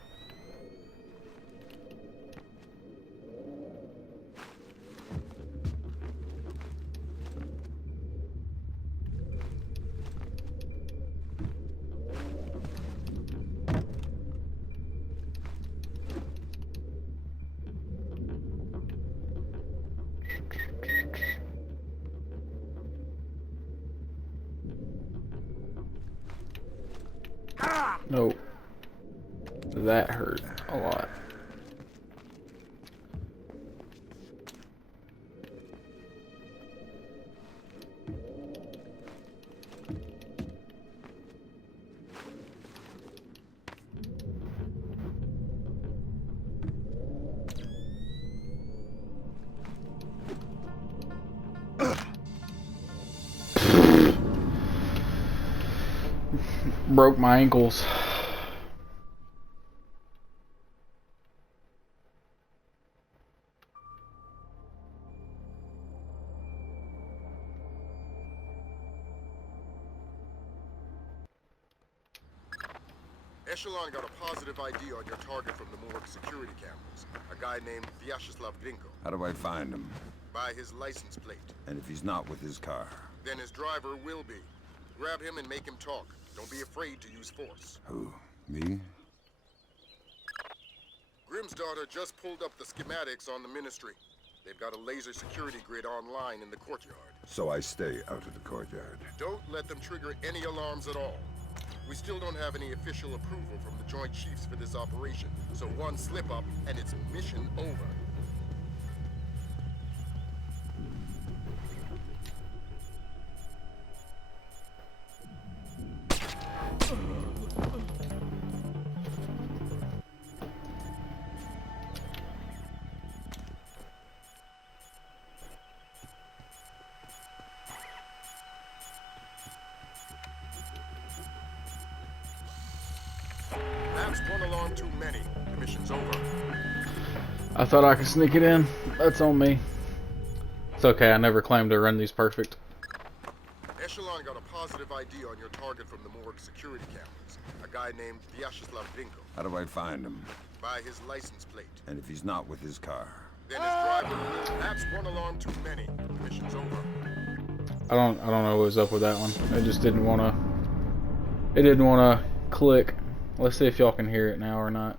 Nope. That hurt a lot. Broke my ankles. Echelon got a positive ID on your target from the morgue security cameras. A guy named Vyacheslav Grinko. How do I find him? By his license plate. And if he's not with his car? Then his driver will be. Grab him and make him talk. Don't be afraid to use force. Who? Me? Grimm's daughter just pulled up the schematics on the Ministry. They've got a laser security grid online in the courtyard. So I stay out of the courtyard. Don't let them trigger any alarms at all. We still don't have any official approval from the Joint Chiefs for this operation, so one slip-up and it's mission over. That's one alarm too many. The mission's over. I thought I could sneak it in. That's on me. It's okay, I never claimed to run these perfect. Echelon got a positive ID on your target from the morgue security cameras. A guy named Vyacheslav Grinko. How do I find him? By his license plate. And if he's not with his car? Then his driver will... That's one alarm too many. The mission's over. I don't know what was up with that one. It just didn't wanna... It didn't wanna click. Let's see if y'all can hear it now or not.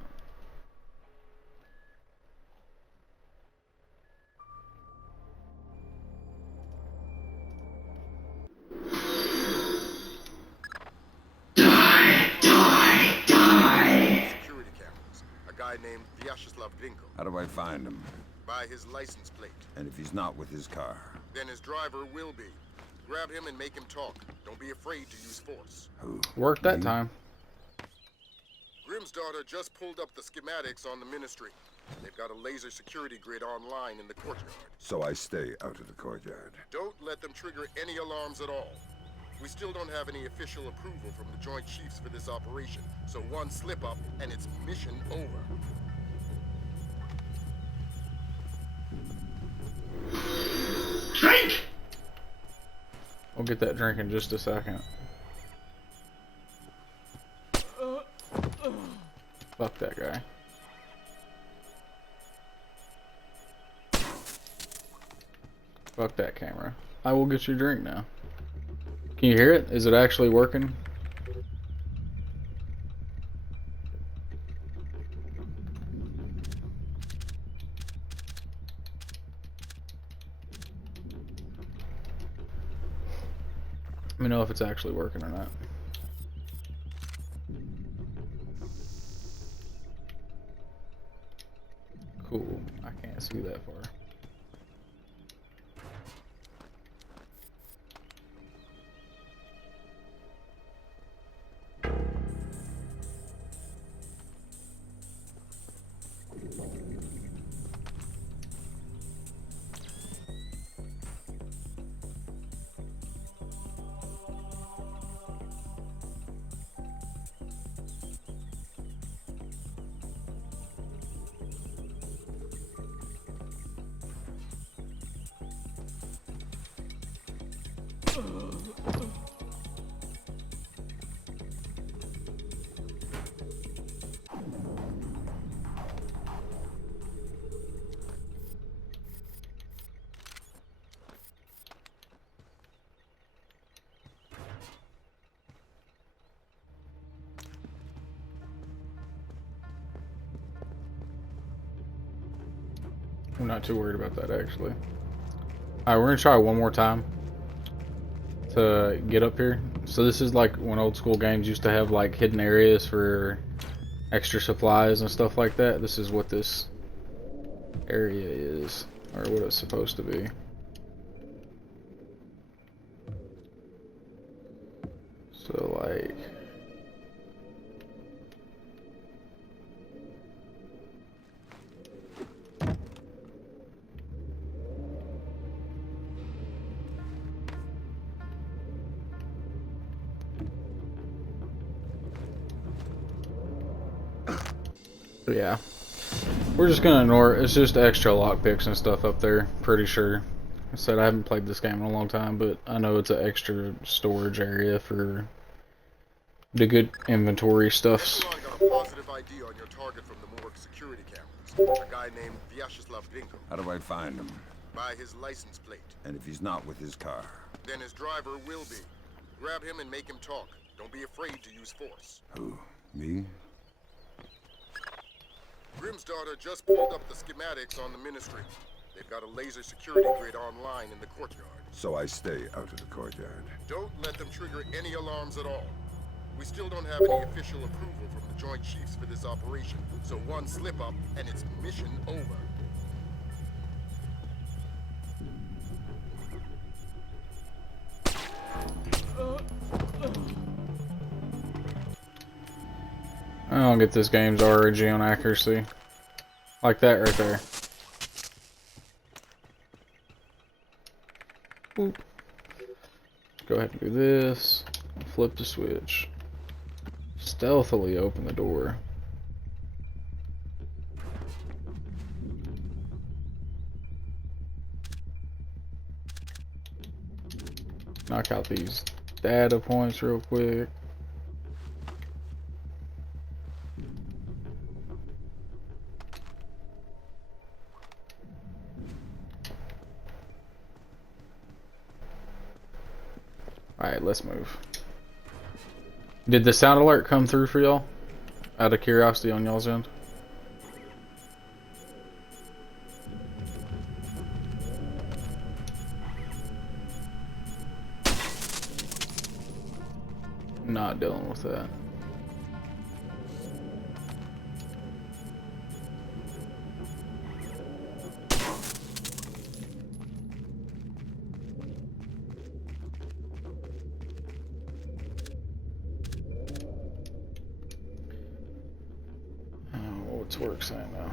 Security cameras. A guy named Vyacheslav Grinko. How do I find him? By his license plate. And if he's not with his car? Then his driver will be. Grab him and make him talk. Don't be afraid to use force. Who? Worked that time. Grimm's daughter just pulled up the schematics on the Ministry. They've got a laser security grid online in the courtyard. So I stay out of the courtyard. Don't let them trigger any alarms at all. We still don't have any official approval from the Joint Chiefs for this operation, so one slip-up and it's mission over. Drink! We'll get that drink in just a second. Fuck that guy. Fuck that camera. I will get your drink now. Can you hear it? Is it actually working? Let me know if it's actually working or not. Cool. I can't see that far. I'm not too worried about that, actually. Alright, we're gonna try one more time to get up here. So this is like when old school games used to have like hidden areas for extra supplies and stuff like that. This is what this area is, or what it's supposed to be. So like... yeah, we're just gonna ignore it. It's just extra lockpicks and stuff up there, pretty sure. I said I haven't played this game in a long time, but I know it's an extra storage area for the good inventory stuffs. Echelon got a positive ID on your target from the morgue security cameras. A guy named Vyacheslav Grinko. How do I find him? By his license plate. And if he's not with his car? Then his driver will be. Grab him and make him talk. Don't be afraid to use force. Who? Me? Grimm's daughter just pulled up the schematics on the Ministry. They've got a laser security grid online in the courtyard. So I stay out of the courtyard. Don't let them trigger any alarms at all. We still don't have any official approval from the Joint Chiefs for this operation, so one slip-up and it's mission over. I don't get this game's RNG on accuracy. Like that right there. Boop. Go ahead and do this. Flip the switch. Stealthily open the door. Knock out these data points real quick. Alright, let's move. Did the sound alert come through for y'all? Out of curiosity on y'all's end? Not dealing with that. What's work saying now?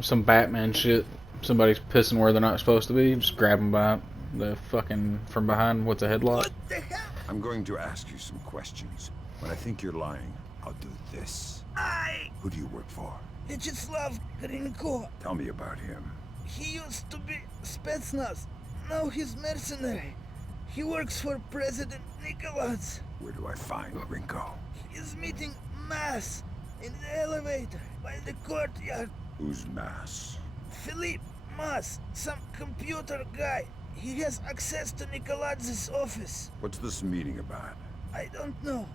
Some Batman shit. Somebody's pissing where they're not supposed to be. Just grab them by the fucking from behind. What's a headlock? I'm going to ask you some questions. When I think you're lying, I'll do this. Who do you work for? Vyacheslav Grinko. Tell me about him. He used to be Spetsnaz. Now he's mercenary. He works for President Nicholas. Where do I find Grinko? He's meeting Mass in the elevator by the courtyard. Who's Mass? Philippe Mass, some computer guy. He has access to Nikolaz's office. What's this meeting about? I don't know.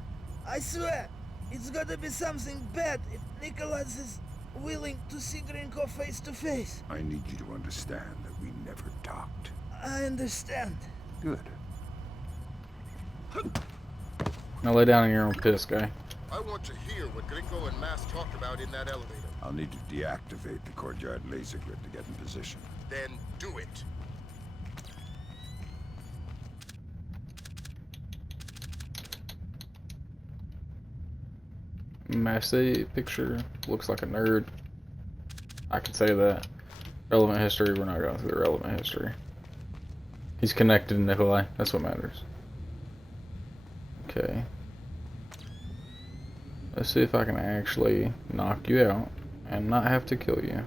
I swear, it's gotta be something bad if Nicholas is willing to see Grinko face to face. I need you to understand that we never talked. I understand. Good. Now lay down in your own piss, guy. I want to hear what Grinko and Mass talked about in that elevator. I'll need to deactivate the courtyard laser grid to get in position. Then do it. Massey picture. Looks like a nerd. I can say that. Relevant history, we're not going through the relevant history. He's connected to Nikolai. That's what matters. Okay. Let's see if I can actually knock you out and not have to kill you.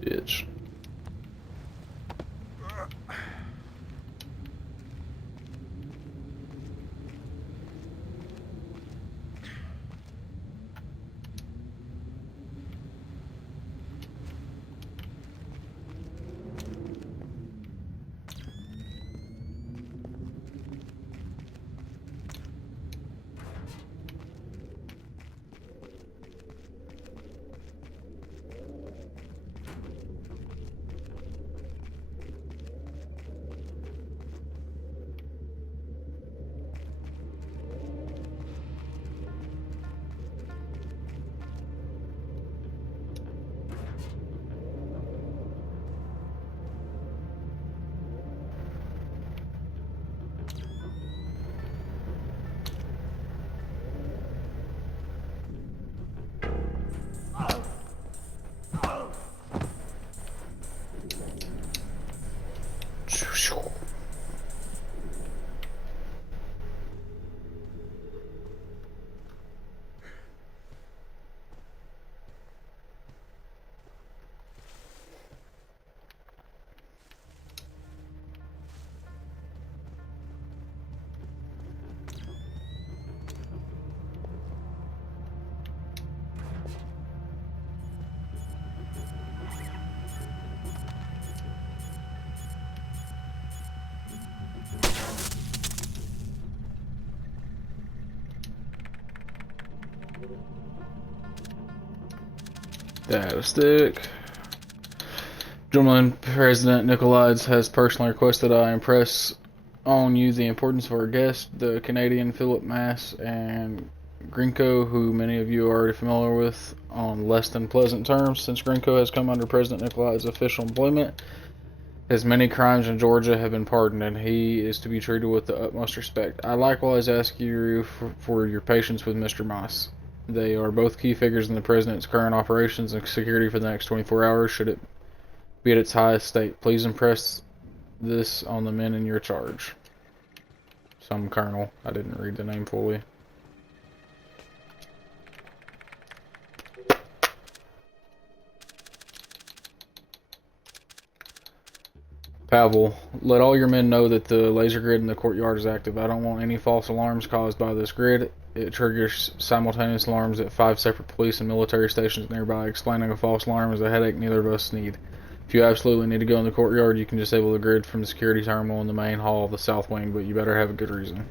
Bitch. Data stick. Gentleman, President Nicolaides has personally requested I impress on you the importance of our guest, the Canadian Philip Mass and Grinko, who many of you are already familiar with, on less than pleasant terms. Since Grinko has come under President Nicolaides' official employment, his many crimes in Georgia have been pardoned, and he is to be treated with the utmost respect. I likewise ask you for your patience with Mr. Moss. They are both key figures in the President's current operations and security for the next 24 hours, should it be at its highest state. Please impress this on the men in your charge. Some colonel. I didn't read the name fully. Pavel, let all your men know that the laser grid in the courtyard is active. I don't want any false alarms caused by this grid. It triggers simultaneous alarms at 5 separate police and military stations nearby. Explaining a false alarm is a headache neither of us need. If you absolutely need to go in the courtyard, you can disable the grid from the security terminal in the main hall of the south wing, but you better have a good reason.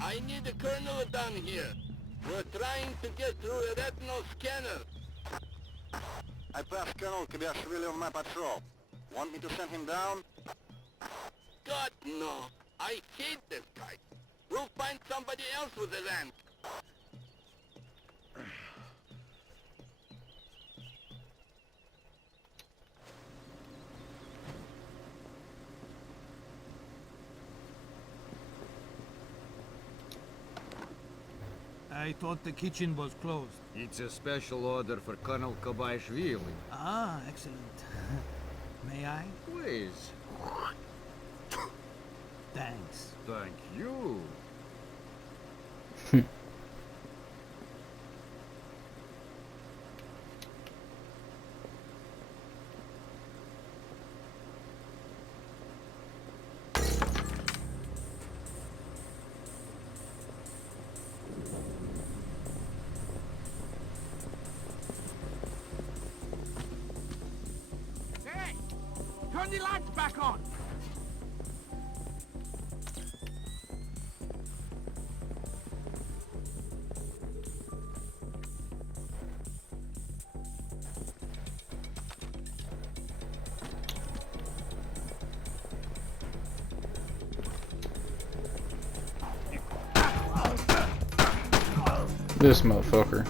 I need a colonel down here. We're trying to get through a retinal scanner. I passed Colonel Kibashvili on my patrol. Want me to send him down? God, no. I hate this guy. We'll find somebody else with the land. I thought the kitchen was closed. It's a special order for Colonel Kobaishvili. Ah, excellent. May I? Please. Thanks. Thank you. Hey! Turn the lights back on! This motherfucker.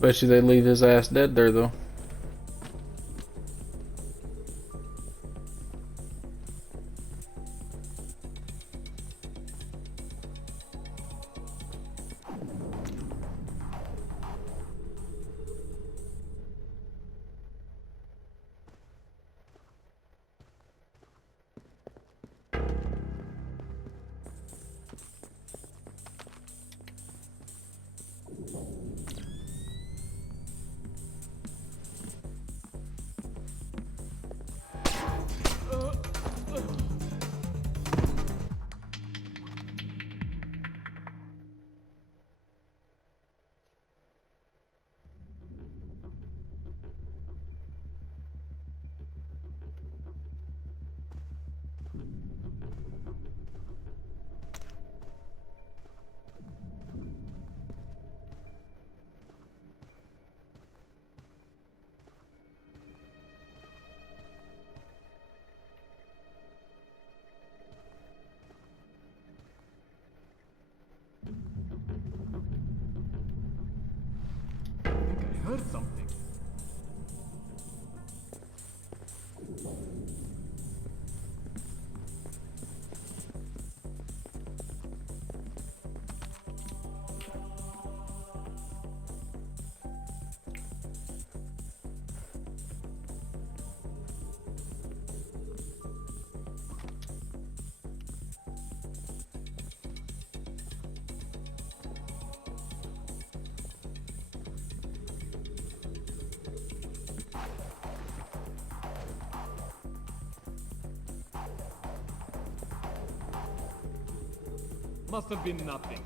Bet you they leave his ass dead there though. Must have been nothing.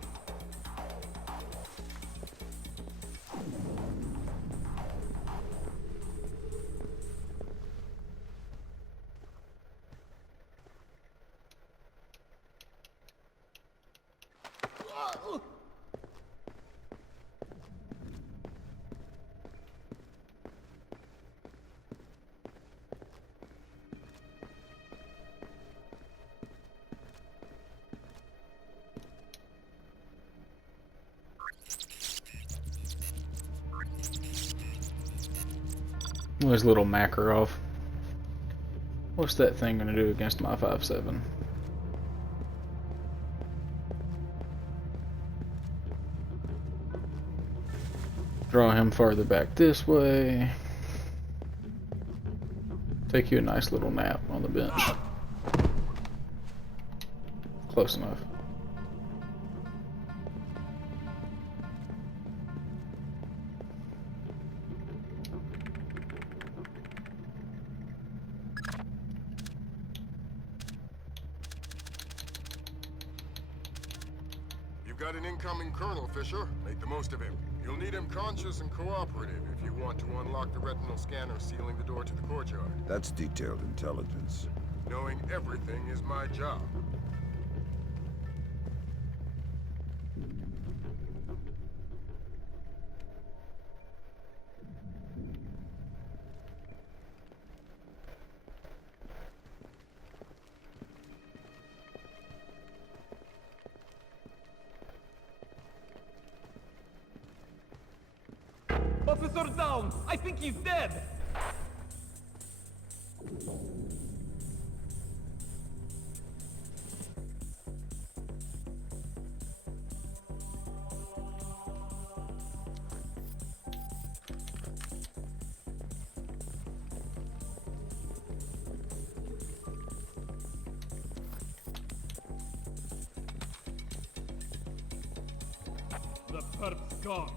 Where's little Makarov? What's that thing gonna do against my 5.7? Draw him farther back this way. Take you a nice little nap on the bench. Close enough. You've got an incoming colonel, Fisher. Make the most of him. You'll need him conscious and cooperative if you want to unlock the retinal scanner sealing the door to the courtyard. That's detailed intelligence. Knowing everything is my job. Officer down! I think he's dead! The perp's gone.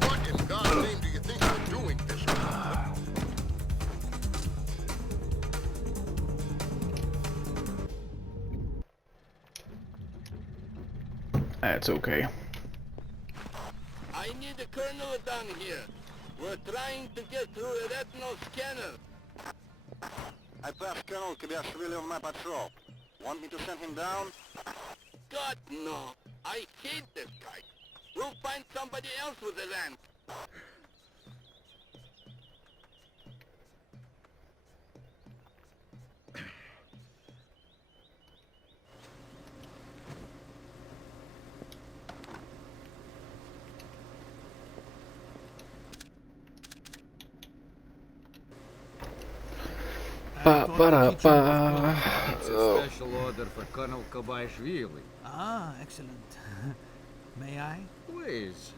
What in God's name do you think you're doing, Fisher? That's okay. I need a colonel down here. We're trying to get through a retinal scanner. I passed Colonel Kabiashvili on my patrol. Want me to send him down? God, no. I hate this guy. We'll find somebody else with a lens. Ba-ba-da-ba. It's a special order for Colonel Kabaishvili. Ah, excellent. May I? Please.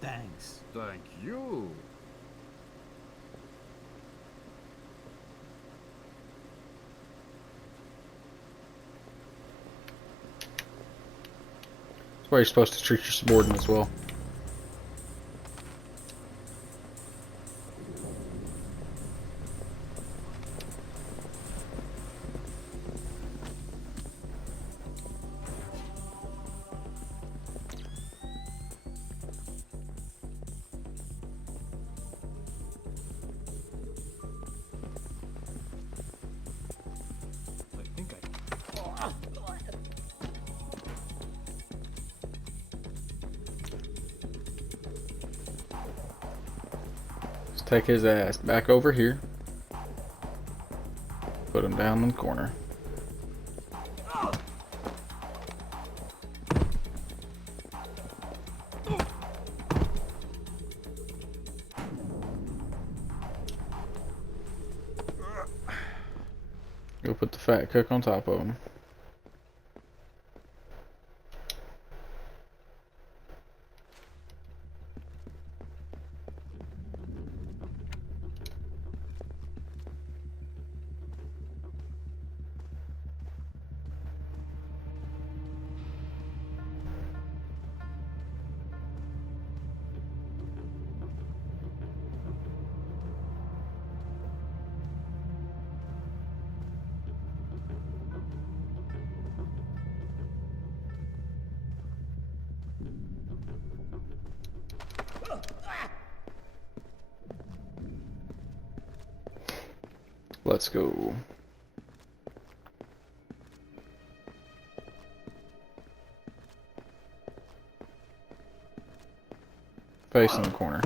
Thanks. Thank you. That's why you're supposed to treat your subordinates well. Take his ass back over here. Put him down in the corner. Go put the fat cook on top of them. Let's go. Face in the corner.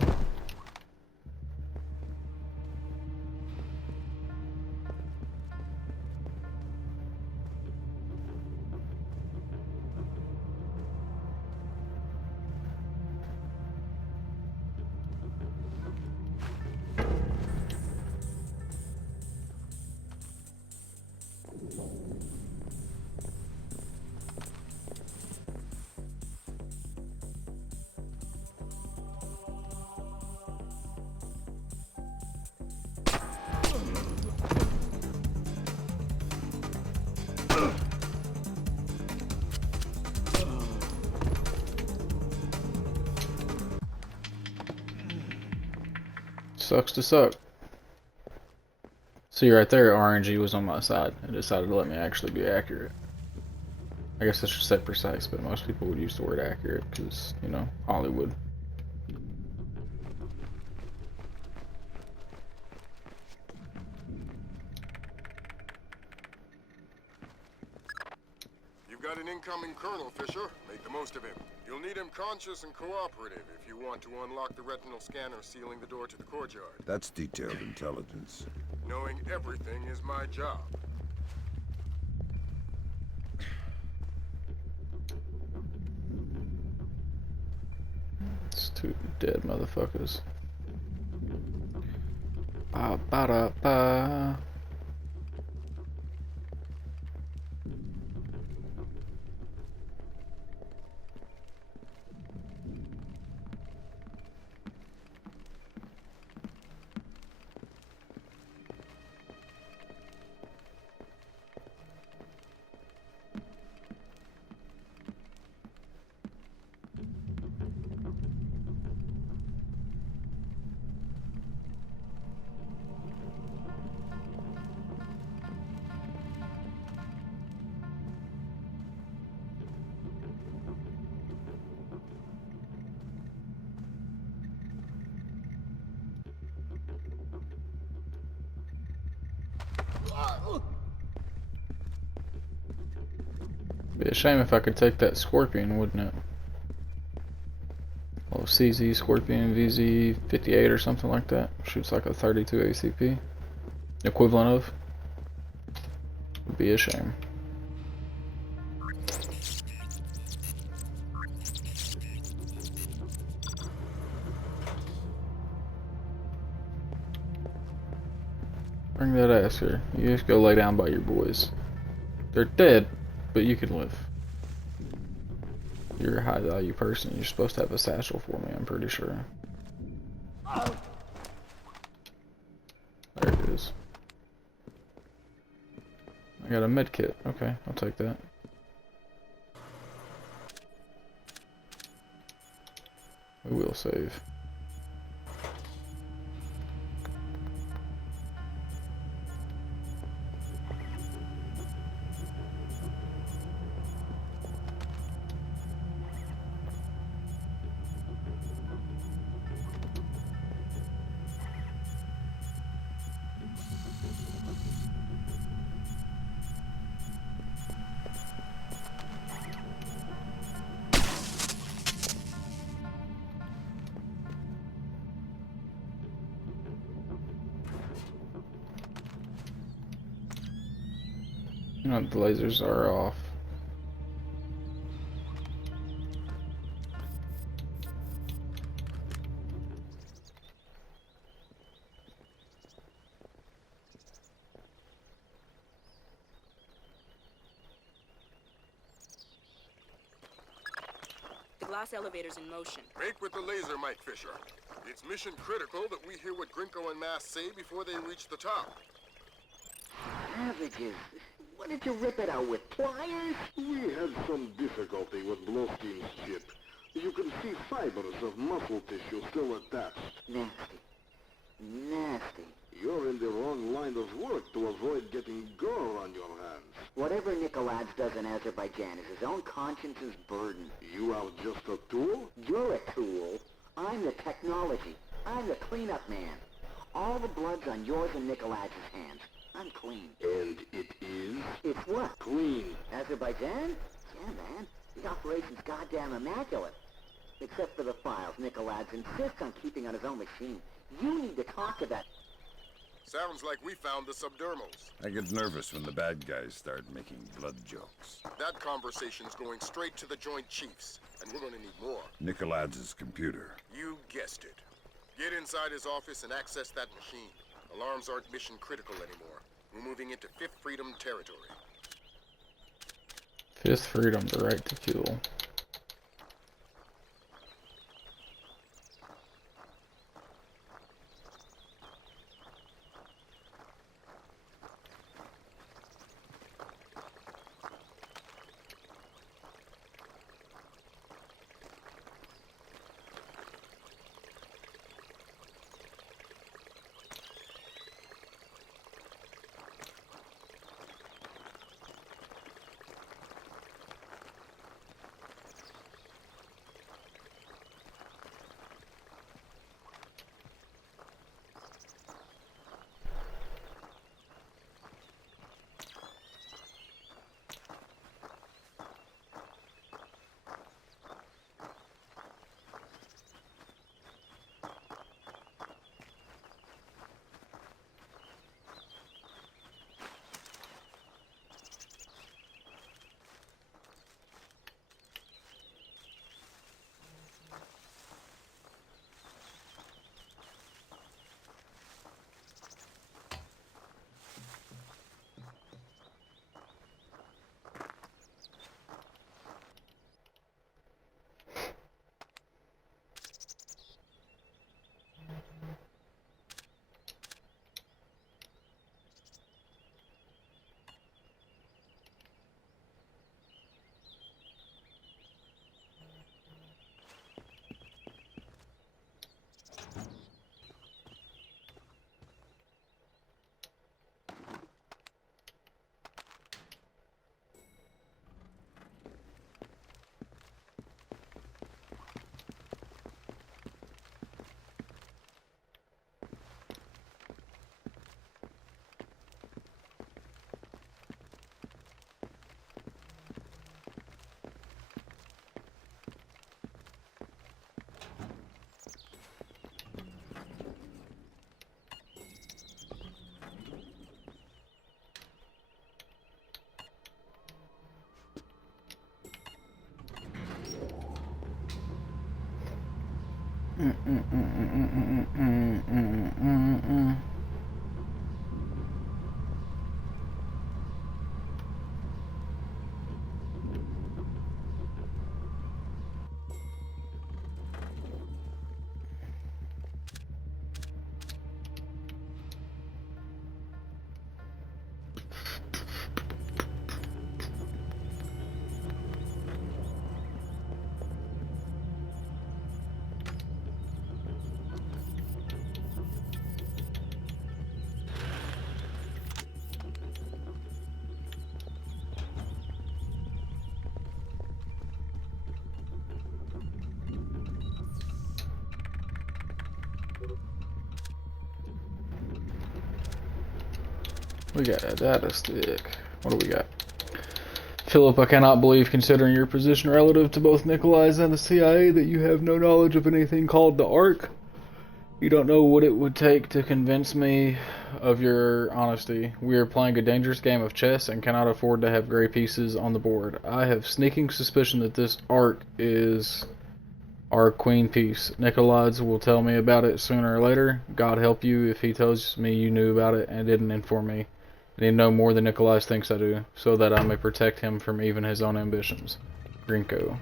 Sucks to suck. See right there, RNG was on my side and decided to let me actually be accurate. I guess I should say precise, but most people would use the word accurate because, you know, Hollywood. You've got an incoming colonel, Fisher. Make the most of him. You'll need him conscious and cooperative if you want to unlock the retinal scanner sealing the door to the courtyard. That's detailed intelligence. Knowing everything is my job. It's two dead motherfuckers. Ba ba da ba. Be a shame if I could take that Scorpion, wouldn't it? Oh, CZ Scorpion VZ 58 or something like that. Shoots like a 32 ACP. Equivalent of. Would be a shame. Bring that ass here. You just go lay down by your boys. They're dead, but you can live. You're a high value person. You're supposed to have a satchel for me, I'm pretty sure. There it is. I got a med kit. Okay, I'll take that. We will save. You know, the lasers are off. glass elevator's in motion. Make with the laser, Mike Fisher. It's mission critical that we hear what Grinko and Mass say before they reach the top. Savages. What did you rip it out with, pliers? We had some difficulty with Blowstein's chip. You can see fibers of muscle tissue still attached. Nasty. Nasty. You're in the wrong line of work to avoid getting gore on your hands. Whatever Nikolaj does in Azerbaijan is his own conscience's burden. You are just a tool? You're a tool. I'm the technology. I'm the cleanup man. All the blood's on yours and Nikolaj's hands. I'm clean. And it is? It's what? Clean. Azerbaijan? Yeah, man. The operation's goddamn immaculate. Except for the files Nikolaj insists on keeping on his own machine. You need to talk to that. Sounds like we found the subdermals. I get nervous when the bad guys start making blood jokes. That conversation's going straight to the Joint Chiefs, and we're gonna need more. Nikolaj's computer. You guessed it. Get inside his office and access that machine. Alarms aren't mission critical anymore. We're moving into Fifth Freedom territory. Fifth Freedom, the right to kill. We got a data stick. What do we got? Philip, I cannot believe, considering your position relative to both Nikolai's and the CIA, that you have no knowledge of anything called the Ark. You don't know what it would take to convince me of your honesty. We are playing a dangerous game of chess and cannot afford to have gray pieces on the board. I have sneaking suspicion that this Ark is our queen piece. Nikolai's will tell me about it sooner or later. God help you if he tells me you knew about it and didn't inform me. I need to know more than Nikolaj thinks I do, so that I may protect him from even his own ambitions. Grinko.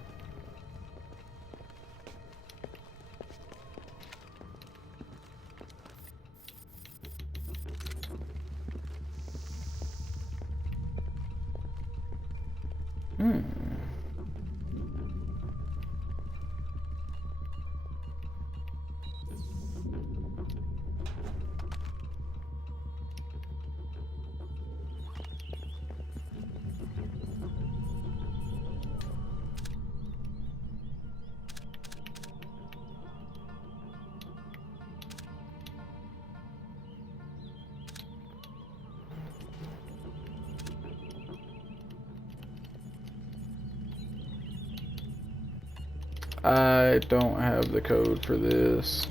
I don't have the code for this.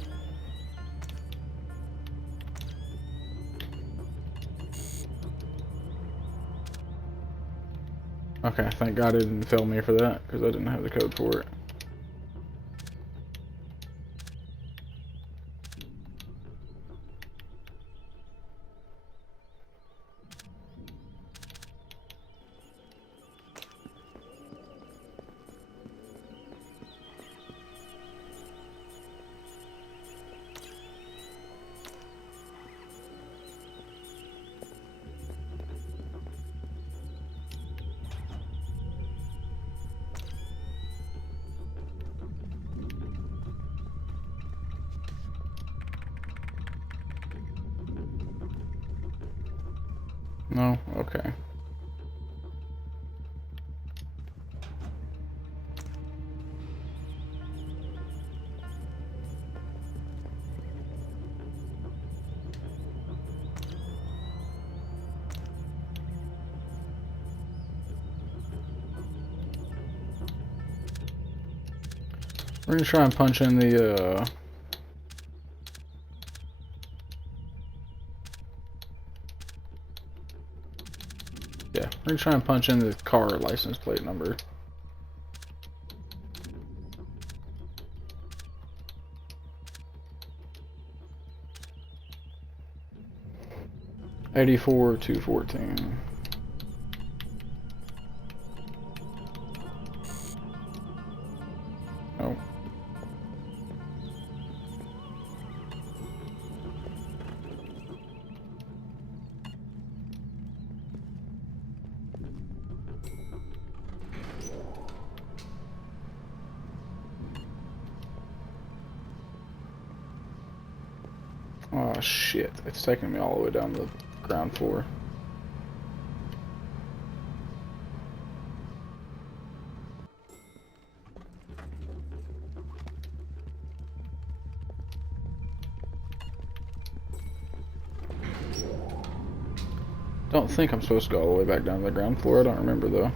Okay, thank God it didn't fail me for that, because I didn't have the code for it. No? Okay. We're gonna try and punch in the, yeah, we're gonna try and punch in the car license plate number. $84,214. Oh. Oh shit, it's taking me all the way down to the ground floor. Don't think I'm supposed to go all the way back down to the ground floor, I don't remember though.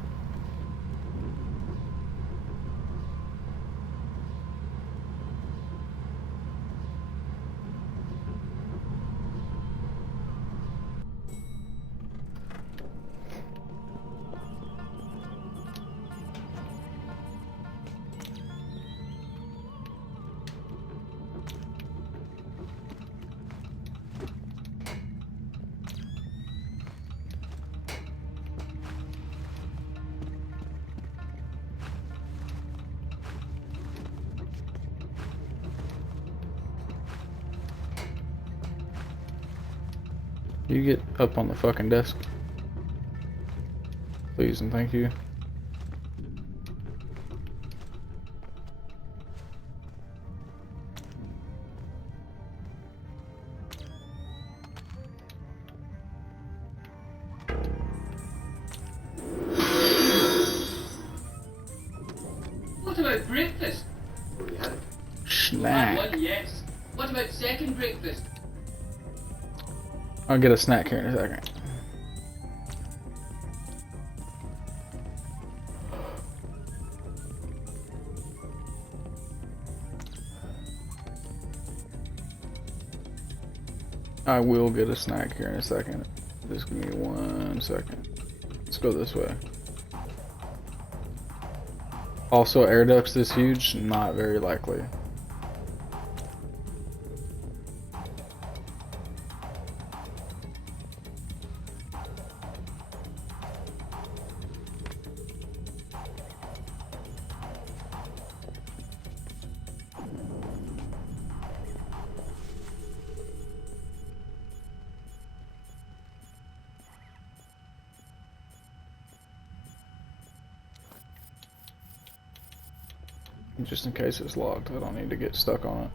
You get up on the fucking desk. Please and thank you. What about breakfast? Snack. One, yes. What about second breakfast? I'll get a snack here in a second. I will get a snack here in a second. Just give me 1 second. Let's go this way. Also, air ducts this huge? Not very likely. Just in case it's locked, I don't need to get stuck on it.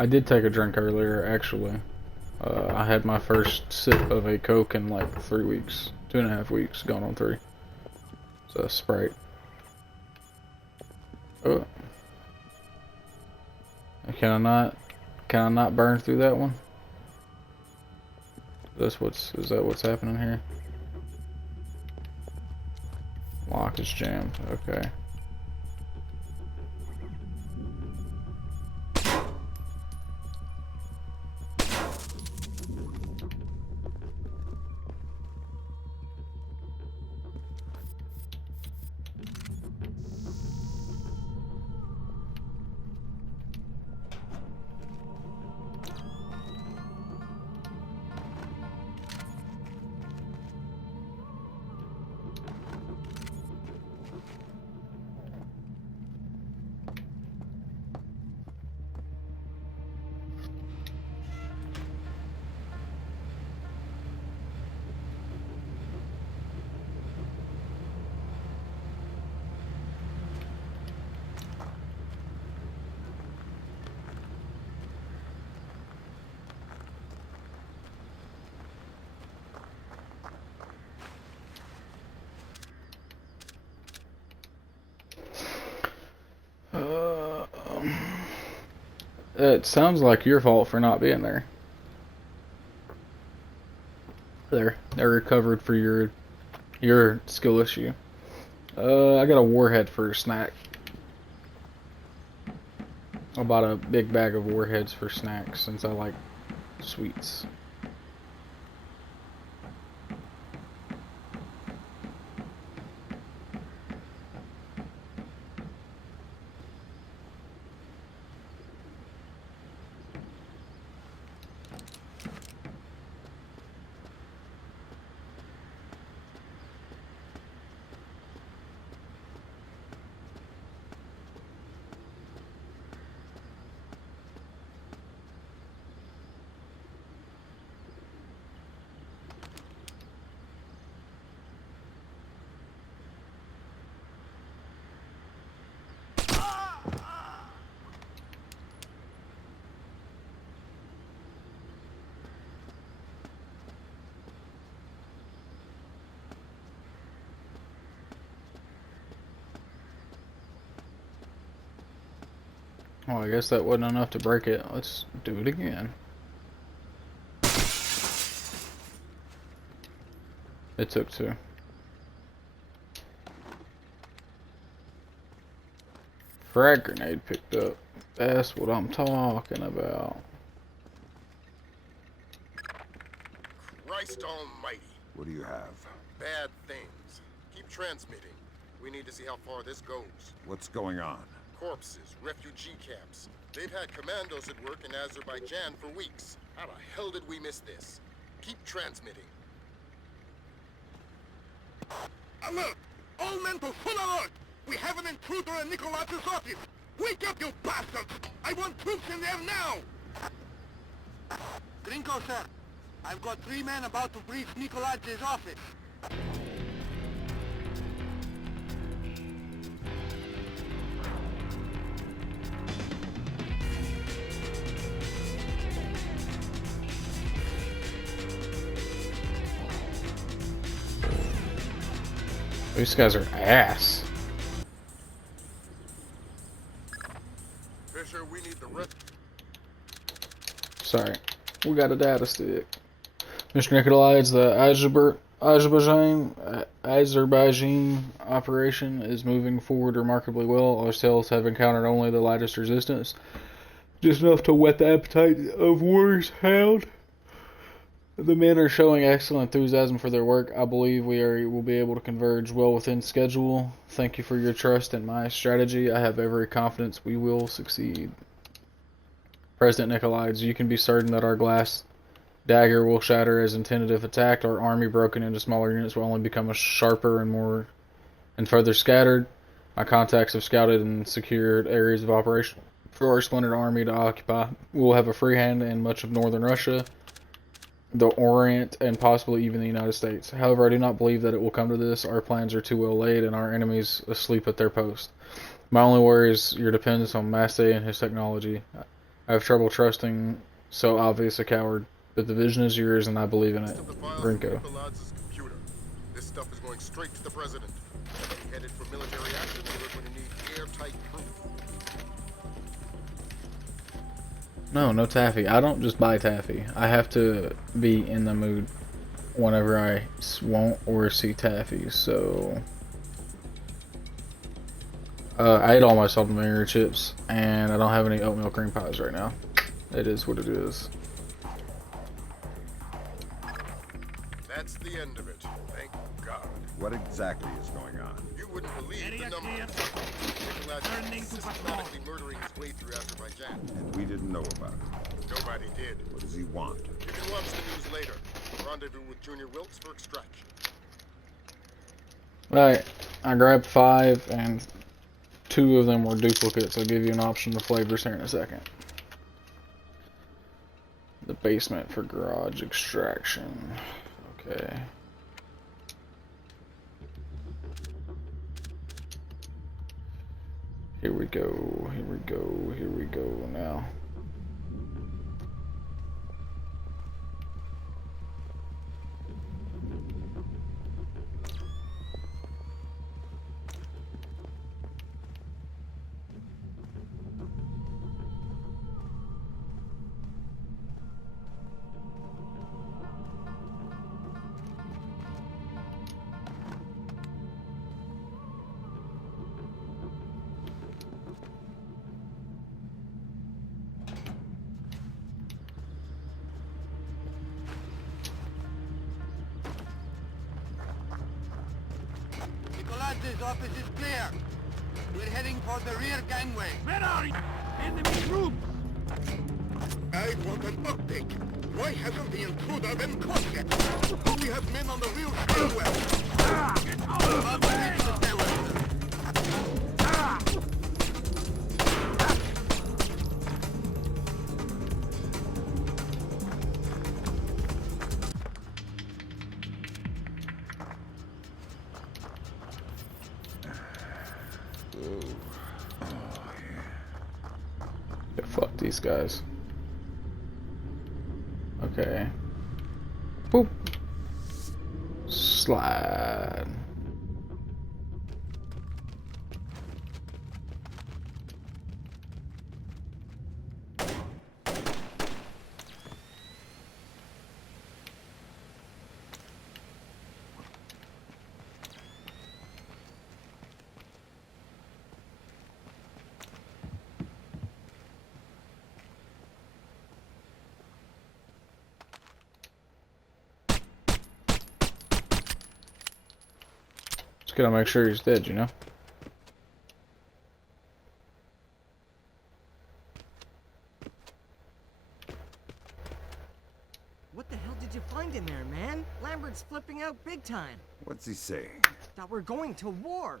I did take a drink earlier, actually. I had my first sip of a Coke in like 3 weeks. 2.5 weeks, going on 3. It's a Sprite. Oh. Can I not burn through that one? Is that what's happening here? Lock is jammed. Okay. It sounds like your fault for not being there. They're recovered for your skill issue. I got a warhead for a snack. I bought a big bag of warheads for snacks since I like sweets. Oh, I guess that wasn't enough to break it. Let's do it again. It took two. Frag grenade picked up. That's what I'm talking about. Christ almighty. What do you have? Bad things. Keep transmitting. We need to see how far this goes. What's going on? Corpses, refugee camps. They've had commandos at work in Azerbaijan for weeks. How the hell did we miss this? Keep transmitting. Alert! All men to full alert! We have an intruder in Nikolaj's office! Wake up, you bastards! I want troops in there now! Gringo, sir. I've got 3 men about to breach Nikolaj's office. These guys are ass. Fisher, we need the rest. Sorry, we got a data stick. Mr. Nikolai, the Azerbaijan operation is moving forward remarkably well. Our cells have encountered only the lightest resistance, just enough to whet the appetite of war's hound. The men are showing excellent enthusiasm for their work. I believe will be able to converge well within schedule. Thank you for your trust in my strategy. I have every confidence we will succeed. President Nikolai, you can be certain that our glass dagger will shatter as intended if attacked. Our army broken into smaller units will only become sharper and further scattered. My contacts have scouted and secured areas of operation for our splintered army to occupy. We will have a free hand in much of northern Russia, the Orient, and possibly even the United States. However, I do not believe that it will come to this. Our plans are too well laid and our enemies asleep at their post. My only worry is your dependence on Massey and his technology. I have trouble trusting so obvious a coward, but the vision is yours and I believe in it. Grinko. This stuff is going straight to the president. Headed for military action, we're going to need airtight proof. No, no taffy. I don't just buy taffy. I have to be in the mood whenever I want or see taffy, so... I ate all my salt and vinegar chips, and I don't have any oatmeal cream pies right now. It is what it is. That's the end of it. Thank God. What exactly is going on? You wouldn't believe the numbers. Nikolai is systematically murdering his way through Azerbaijan. And we didn't know about it. Nobody did. What does he want? You can watch the news later. Rendezvous with Junior Wilkes for extraction. Right. I grabbed 5, and 2 of them were duplicates. I'll give you an option of flavors here in a second. The basement for garage extraction. Okay. Here we go, here we go, here we go now. Nikolai's office is clear. We're heading for the rear gangway. Where are you? Enemy group! I want an update. Why hasn't the intruder been caught yet? We have men on the real stairwell. Get out of the way! Yeah, fuck these guys. Okay. Boop. Slide. Just gotta make sure he's dead, you know? What the hell did you find in there, man? Lambert's flipping out big time. What's he saying? That we're going to war.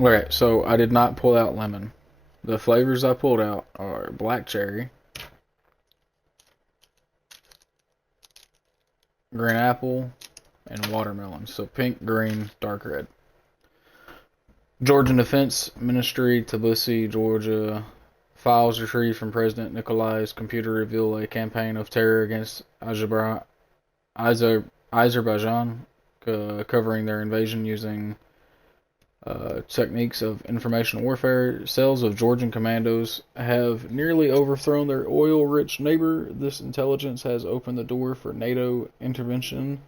Alright, so I did not pull out lemon. The flavors I pulled out are black cherry, green apple, and watermelon. So pink, green, dark red. Georgian Defense Ministry, Tbilisi, Georgia. Files retrieved from President Nikolai's computer reveal a campaign of terror against Azerbaijan, covering their invasion using techniques of information warfare. Cells of Georgian commandos have nearly overthrown their oil-rich neighbor. This intelligence has opened the door for NATO intervention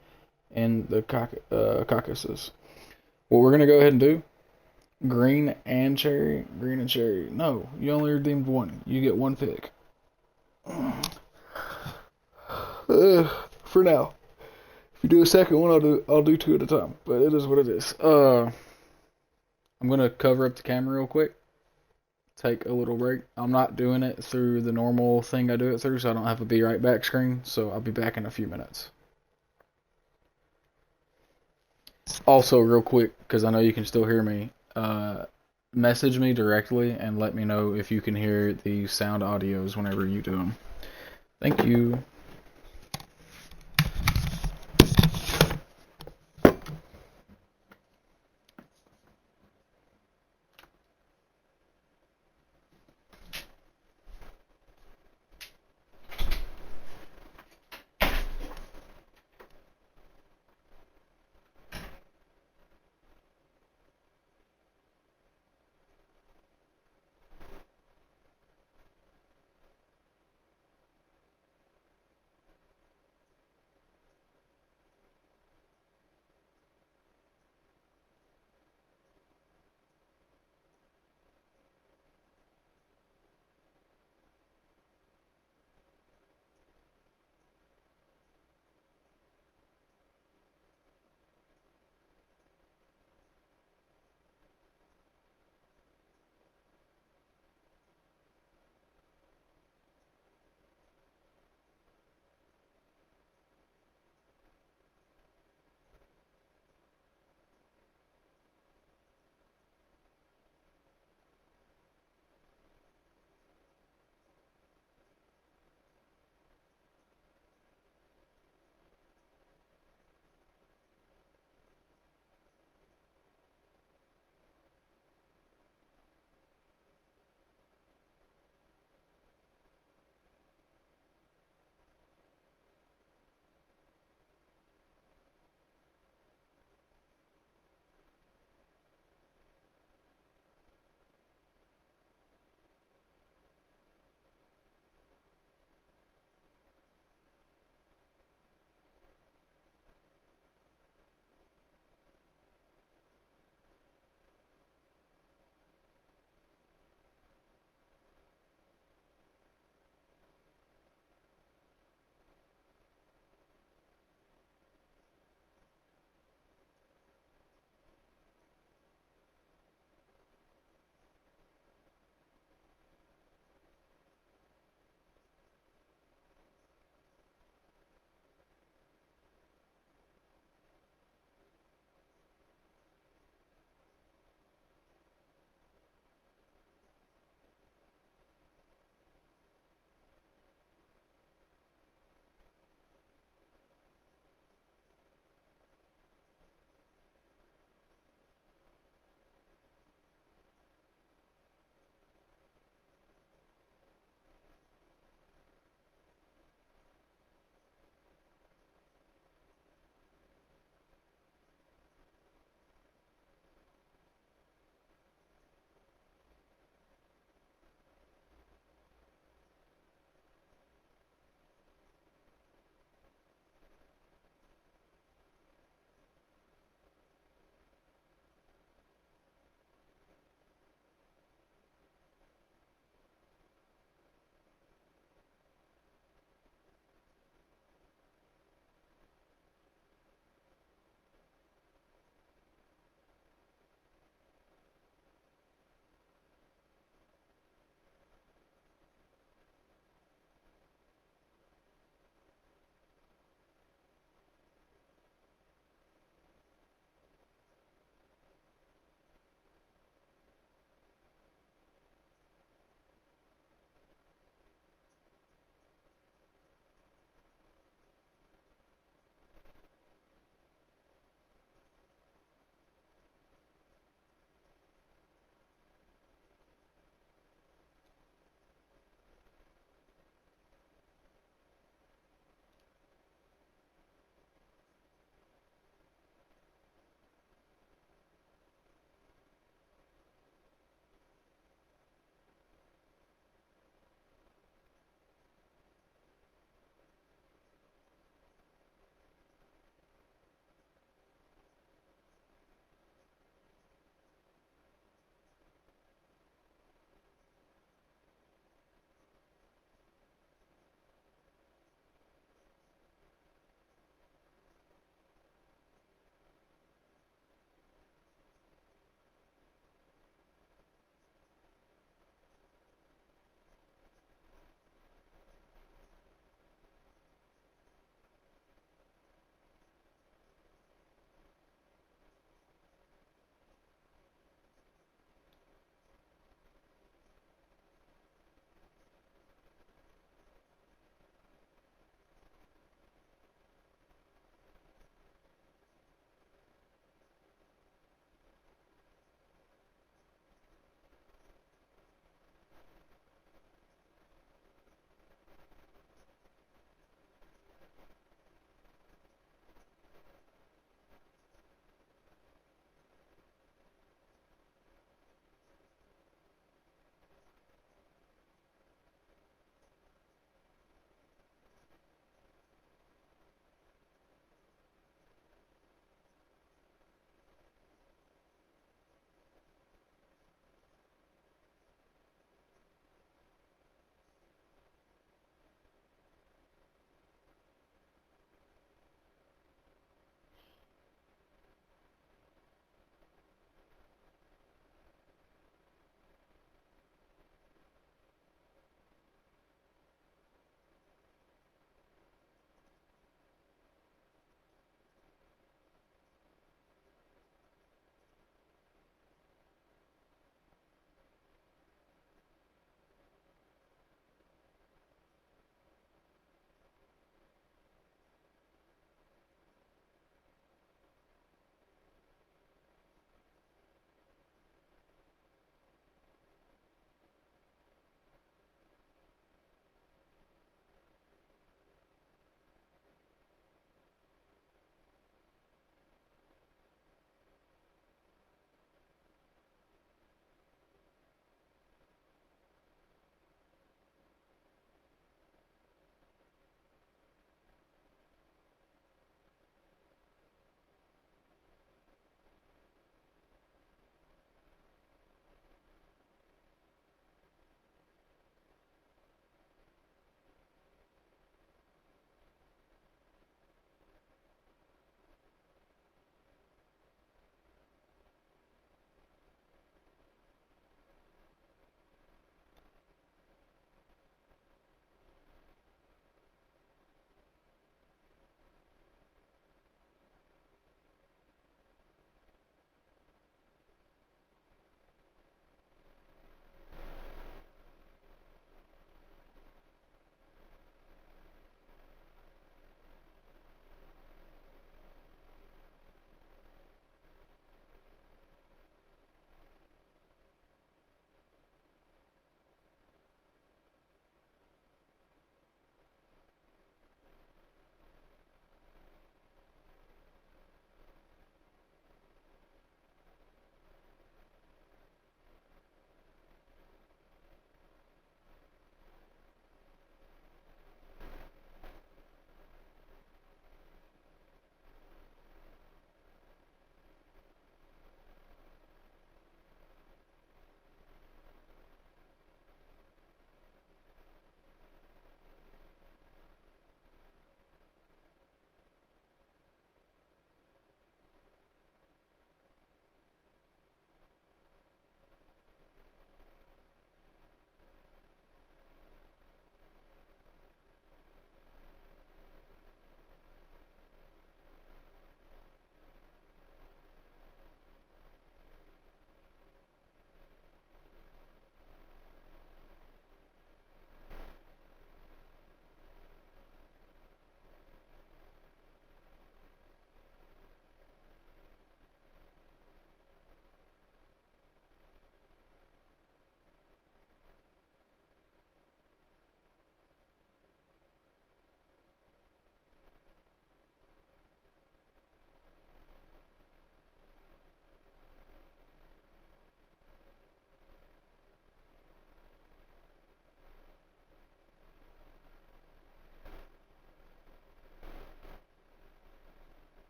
in the Caucasus. What we're going to go ahead and do, green and cherry. No, you only redeemed one. You get one pick. For now. If you do a second one, I'll do 2 at a time. But it is what it is. I'm going to cover up the camera real quick. Take a little break. I'm not doing it through the normal thing I do it through, so I don't have a be right back screen. So I'll be back in a few minutes. Also, real quick, because I know you can still hear me, message me directly and let me know if you can hear the sound audios whenever you do them. Thank you.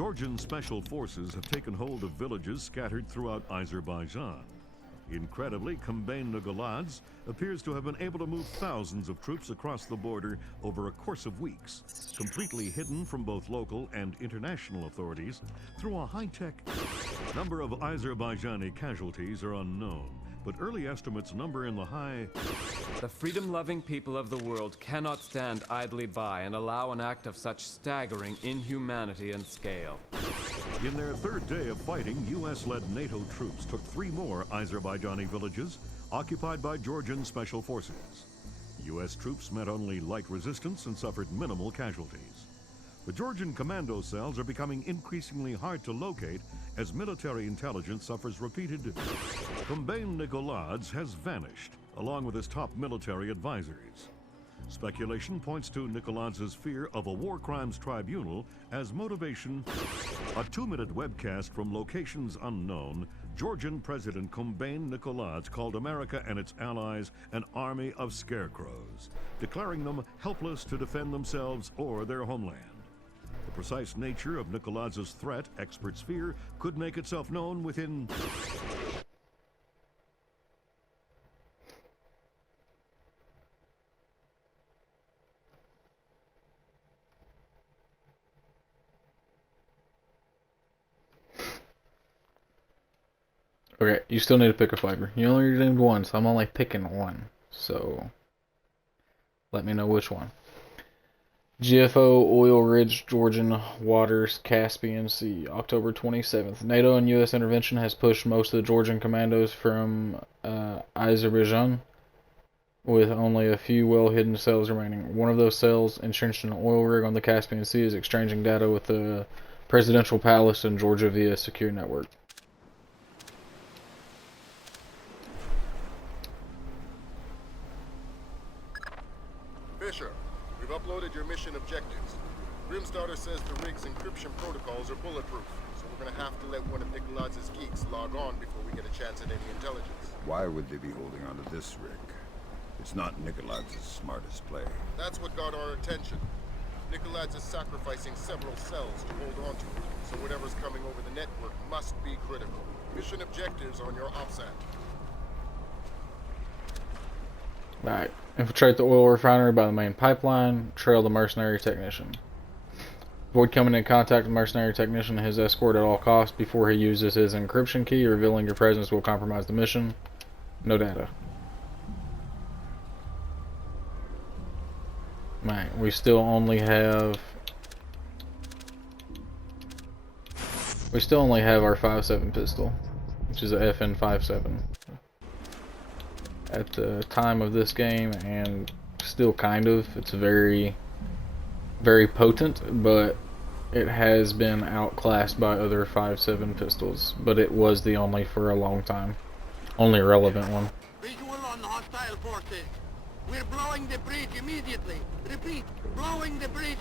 Georgian special forces have taken hold of villages scattered throughout Azerbaijan. Incredibly, Kombain Nagaladze appears to have been able to move thousands of troops across the border over a course of weeks, completely hidden from both local and international authorities through a high-tech. Number of Azerbaijani casualties are unknown, but early estimates number in the high. The freedom-loving people of the world cannot stand idly by and allow an act of such staggering inhumanity and scale. In their third day of fighting, U.S.-led NATO troops took 3 more Azerbaijani villages occupied by Georgian special forces. U.S. troops met only light resistance and suffered minimal casualties. The Georgian commando cells are becoming increasingly hard to locate as military intelligence suffers repeated. Kombain Nagaladze has vanished, along with his top military advisors. Speculation points to Nagaladze's fear of a war crimes tribunal as motivation. A 2-minute webcast from locations unknown, Georgian President Kombain Nagaladze called America and its allies an army of scarecrows, declaring them helpless to defend themselves or their homeland. The precise nature of Nagaladze's threat, experts fear, could make itself known within. Okay, you still need to pick a flavor. You only named one, so I'm only picking one. So, let me know which one. GFO, Oil Ridge, Georgian Waters, Caspian Sea, October 27th. NATO and U.S. intervention has pushed most of the Georgian commandos from Azerbaijan, with only a few well-hidden cells remaining. One of those cells, entrenched in an oil rig on the Caspian Sea, is exchanging data with the presidential palace in Georgia via a secure network. Fisher, we've uploaded your mission objectives. Grimstarter says the rig's encryption protocols are bulletproof, so we're gonna have to let one of Nagaladze's geeks log on before we get a chance at any intelligence. Why would they be holding onto this rig? It's not Nagaladze's smartest play. That's what got our attention. Nagaladze is sacrificing several cells to hold on to it, so whatever's coming over the network must be critical. Mission objectives on your OPSAT. Alright. Infiltrate the oil refinery by the main pipeline. Trail the mercenary technician. Avoid coming in contact with the mercenary technician and his escort at all costs before he uses his encryption key. Revealing your presence will compromise the mission. No data. Right, we still only have our 5.7 pistol, which is a FN 5.7. At the time of this game, and still kind of, it's very, very potent, but it has been outclassed by other 5.7 pistols, but it was the only for a long time, only relevant one. Visual on hostile forces. We're blowing the bridge immediately. Repeat, blowing the bridge.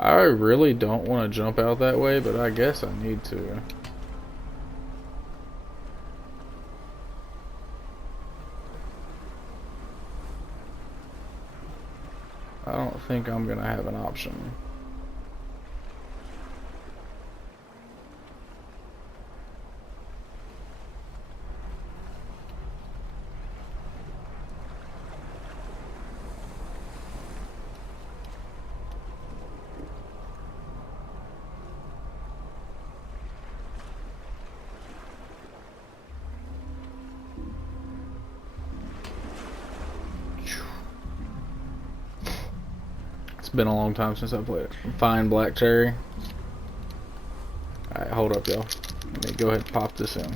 I really don't want to jump out that way, but I guess I need to. I don't think I'm gonna have an option. It's been a long time since I played it. Fine Black Cherry. Alright, hold up, y'all. Let me go ahead and pop this in.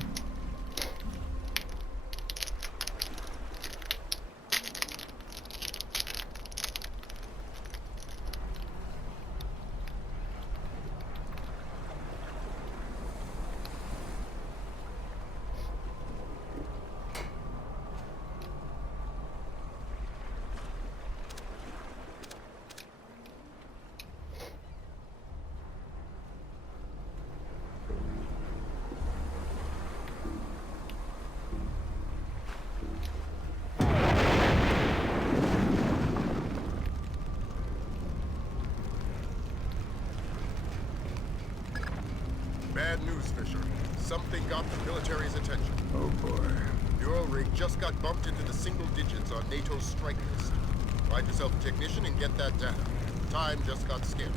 Bad news, Fisher. Something got the military's attention. Oh boy. The oil rig just got bumped into the single digits on NATO's strike list. Find yourself a technician and get that data. Time just got scarce.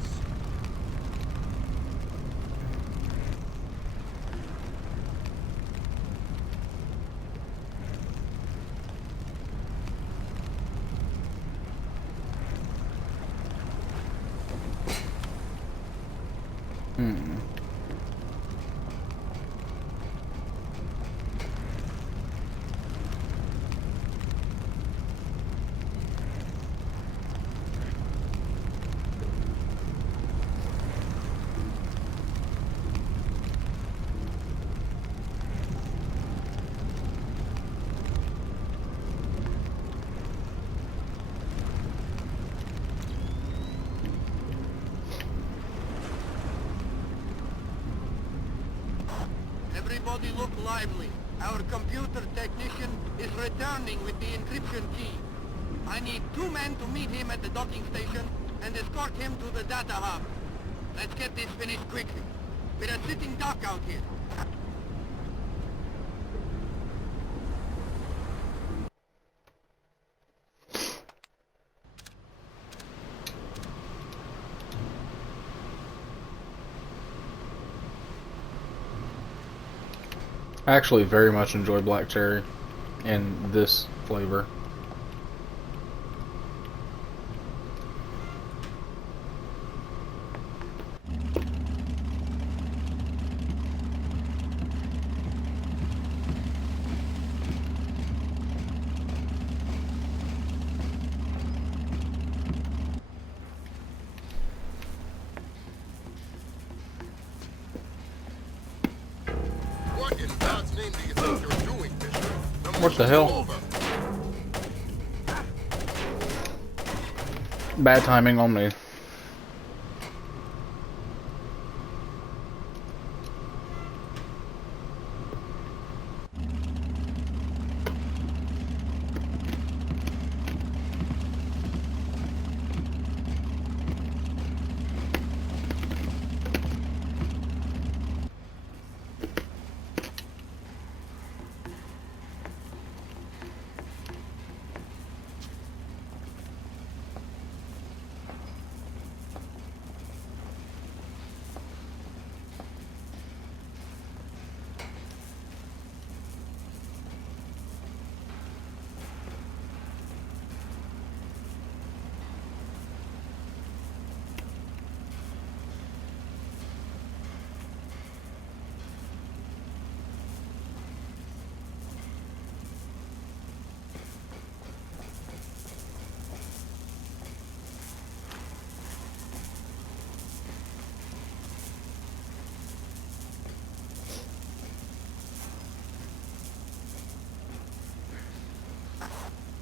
Everybody look lively. Our computer technician is returning with the encryption key. I need 2 men to meet him at the docking station and escort him to the data hub. Let's get this finished quickly. We're a sitting duck out here. I actually very much enjoy black cherry in this flavor. What in God's name do you think you're doing, Fisher? What the hell? Bad timing on me.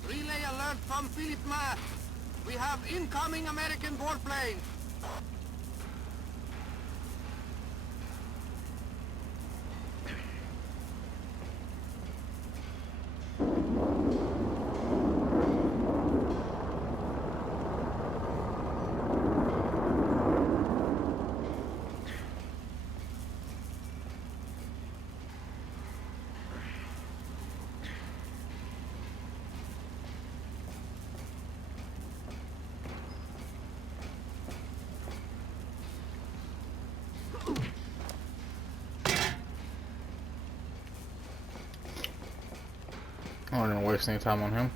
Relay alert from Philip Mass. We have incoming American warplanes. I'm not gonna waste any time on him.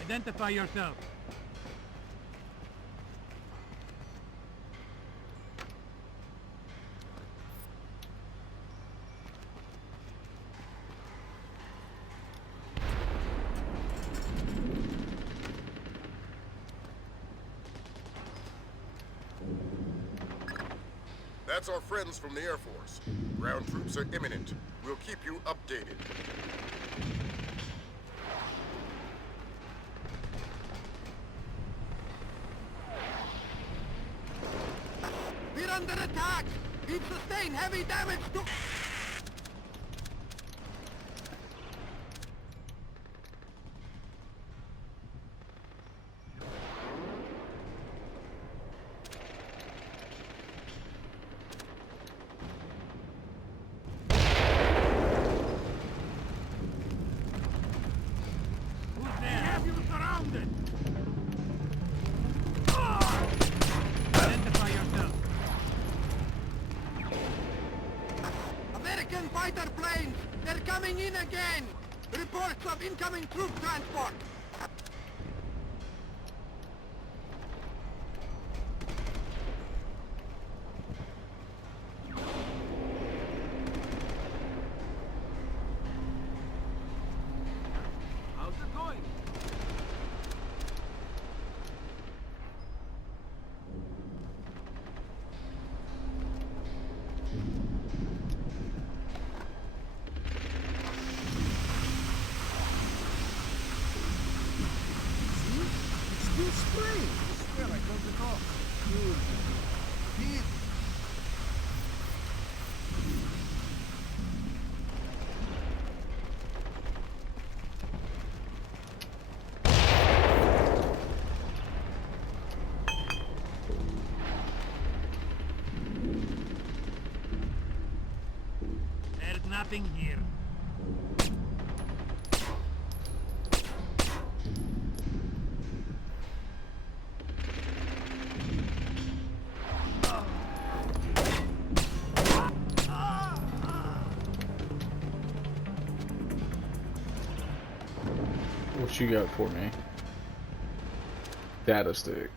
Identify yourself. That's our friends from the Air Force. Ground troops are imminent. We'll keep you updated. We're under attack! We've sustained heavy damage to... wounded. Identify yourself. American fighter planes! They're coming in again! Reports of incoming troop transport! How's it going? Still spraying. I swear I turned it off. Good. Pete. There's nothing here. What you got for me? Data stick.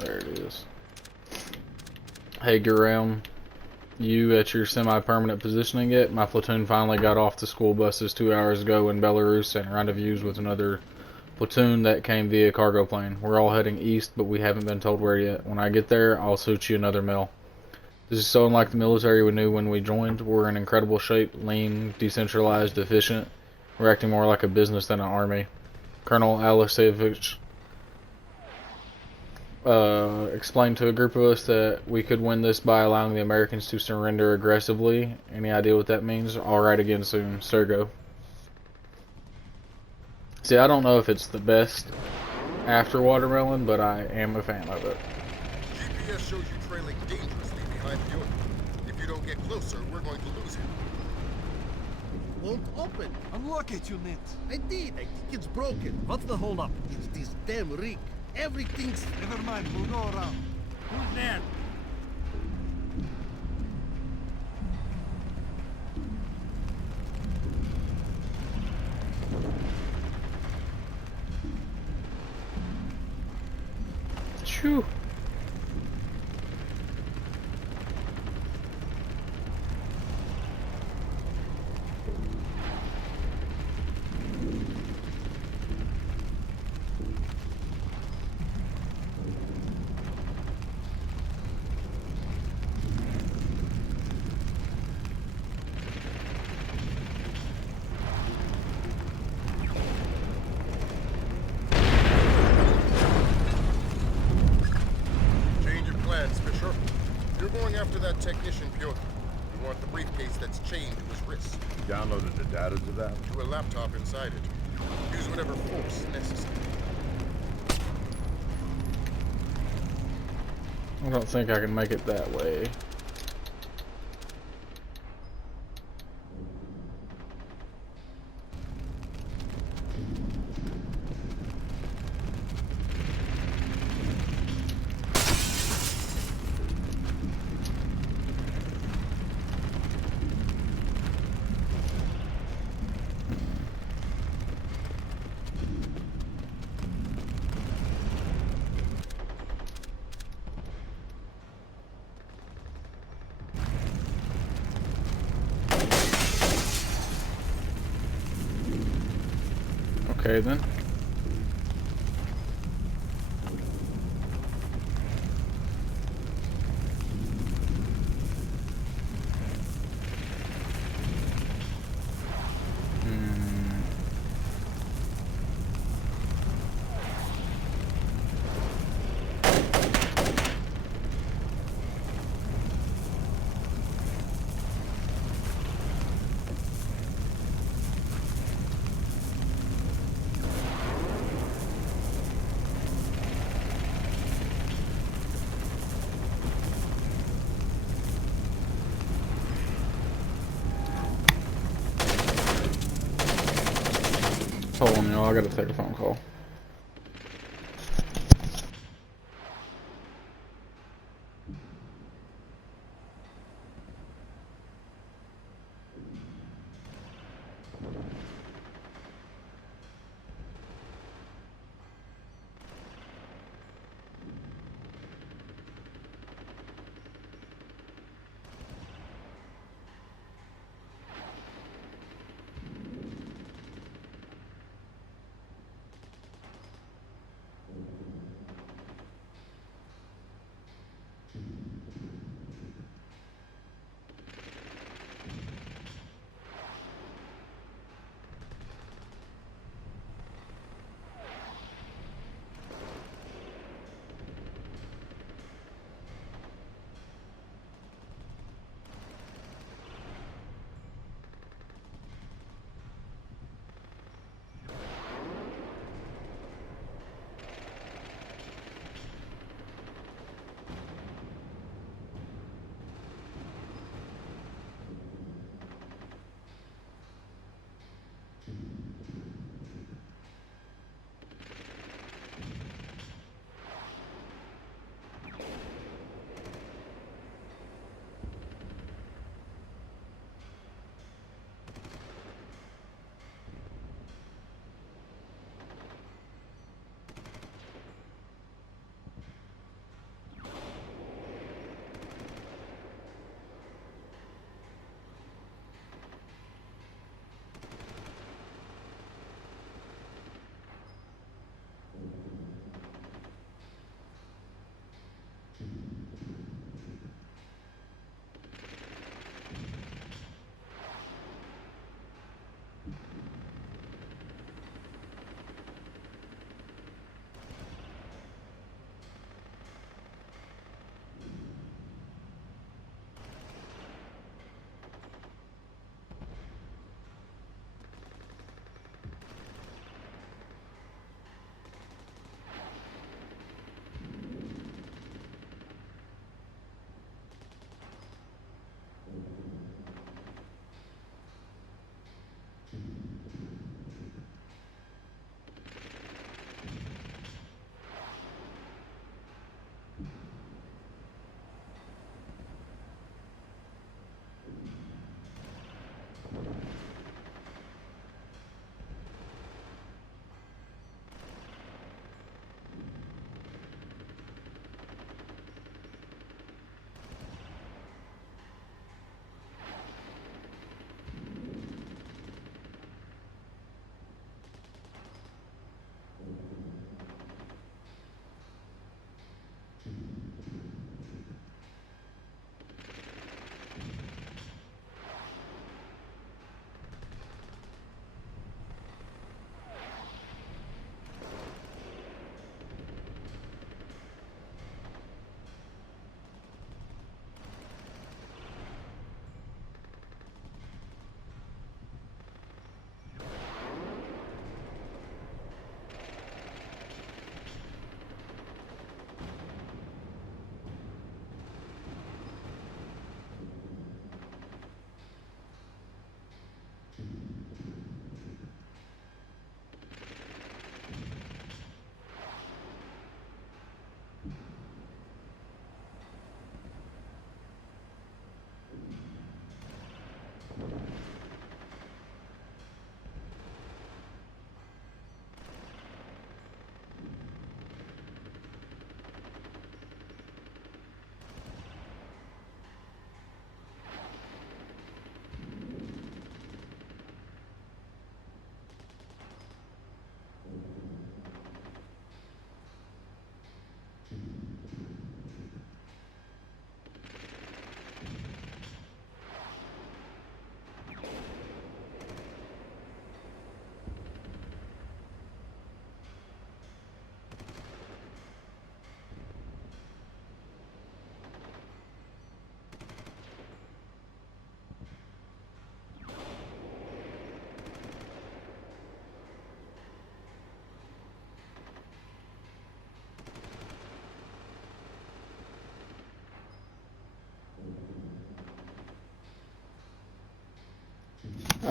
There it is. Hey, Gurelm. You at your semi-permanent positioning yet? My platoon finally got off the school buses 2 hours ago in Belarus and rendezvous with another platoon that came via cargo plane. We're all heading east, but we haven't been told where yet. When I get there, I'll shoot you another mail. This is so unlike the military we knew when we joined. We're in incredible shape, lean, decentralized, efficient. We're acting more like a business than an army. Colonel Alisevich explained to a group of us that we could win this by allowing the Americans to surrender aggressively. Any idea what that means? Alright, again soon. Sergo. See, I don't know if it's the best after Watermelon, but I am a fan of it. GPS shows you trailing dangerously behind the unit. If you don't get closer, we're going to lose him. Won't open. Unlock it, you net. I did. I think it's broken. What's the holdup? It's this damn rig. Everything's... Never mind. We'll go around. Who's there? Phew. After that technician, Piotr. We want the briefcase that's chained to his wrist. You downloaded the data to that? To a laptop inside it. Use whatever force necessary. I don't think I can make it that way. Okay then. Hold on, y'all. I gotta take a phone call.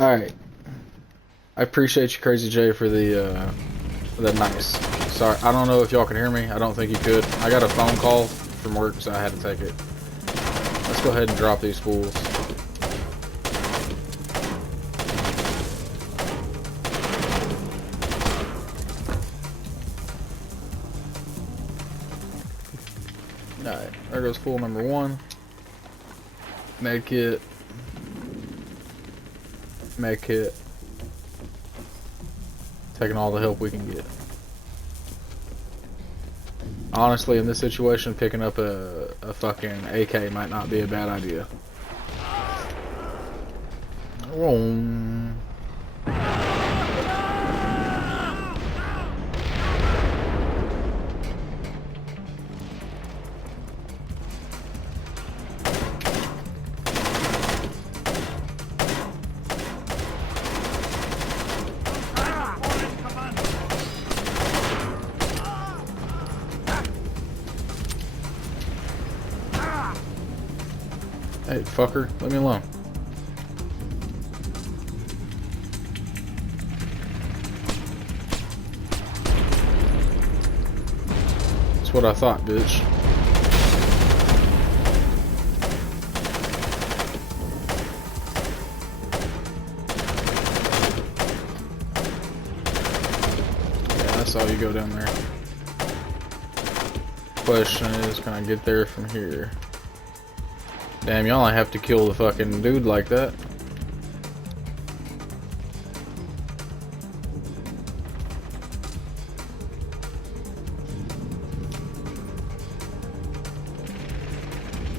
Alright. I appreciate you, Crazy J, for the nice. Sorry, I don't know if y'all can hear me. I don't think you could. I got a phone call from work, so I had to take it. Let's go ahead and drop these fools. Alright, there goes fool number 1. Medkit. Medkit. Taking all the help we can get. Honestly, in this situation, picking up a fucking AK might not be a bad idea. Hey, fucker, leave me alone. That's what I thought, bitch. Yeah, I saw you go down there. Question is, can I get there from here? Damn, y'all have to kill the fucking dude like that.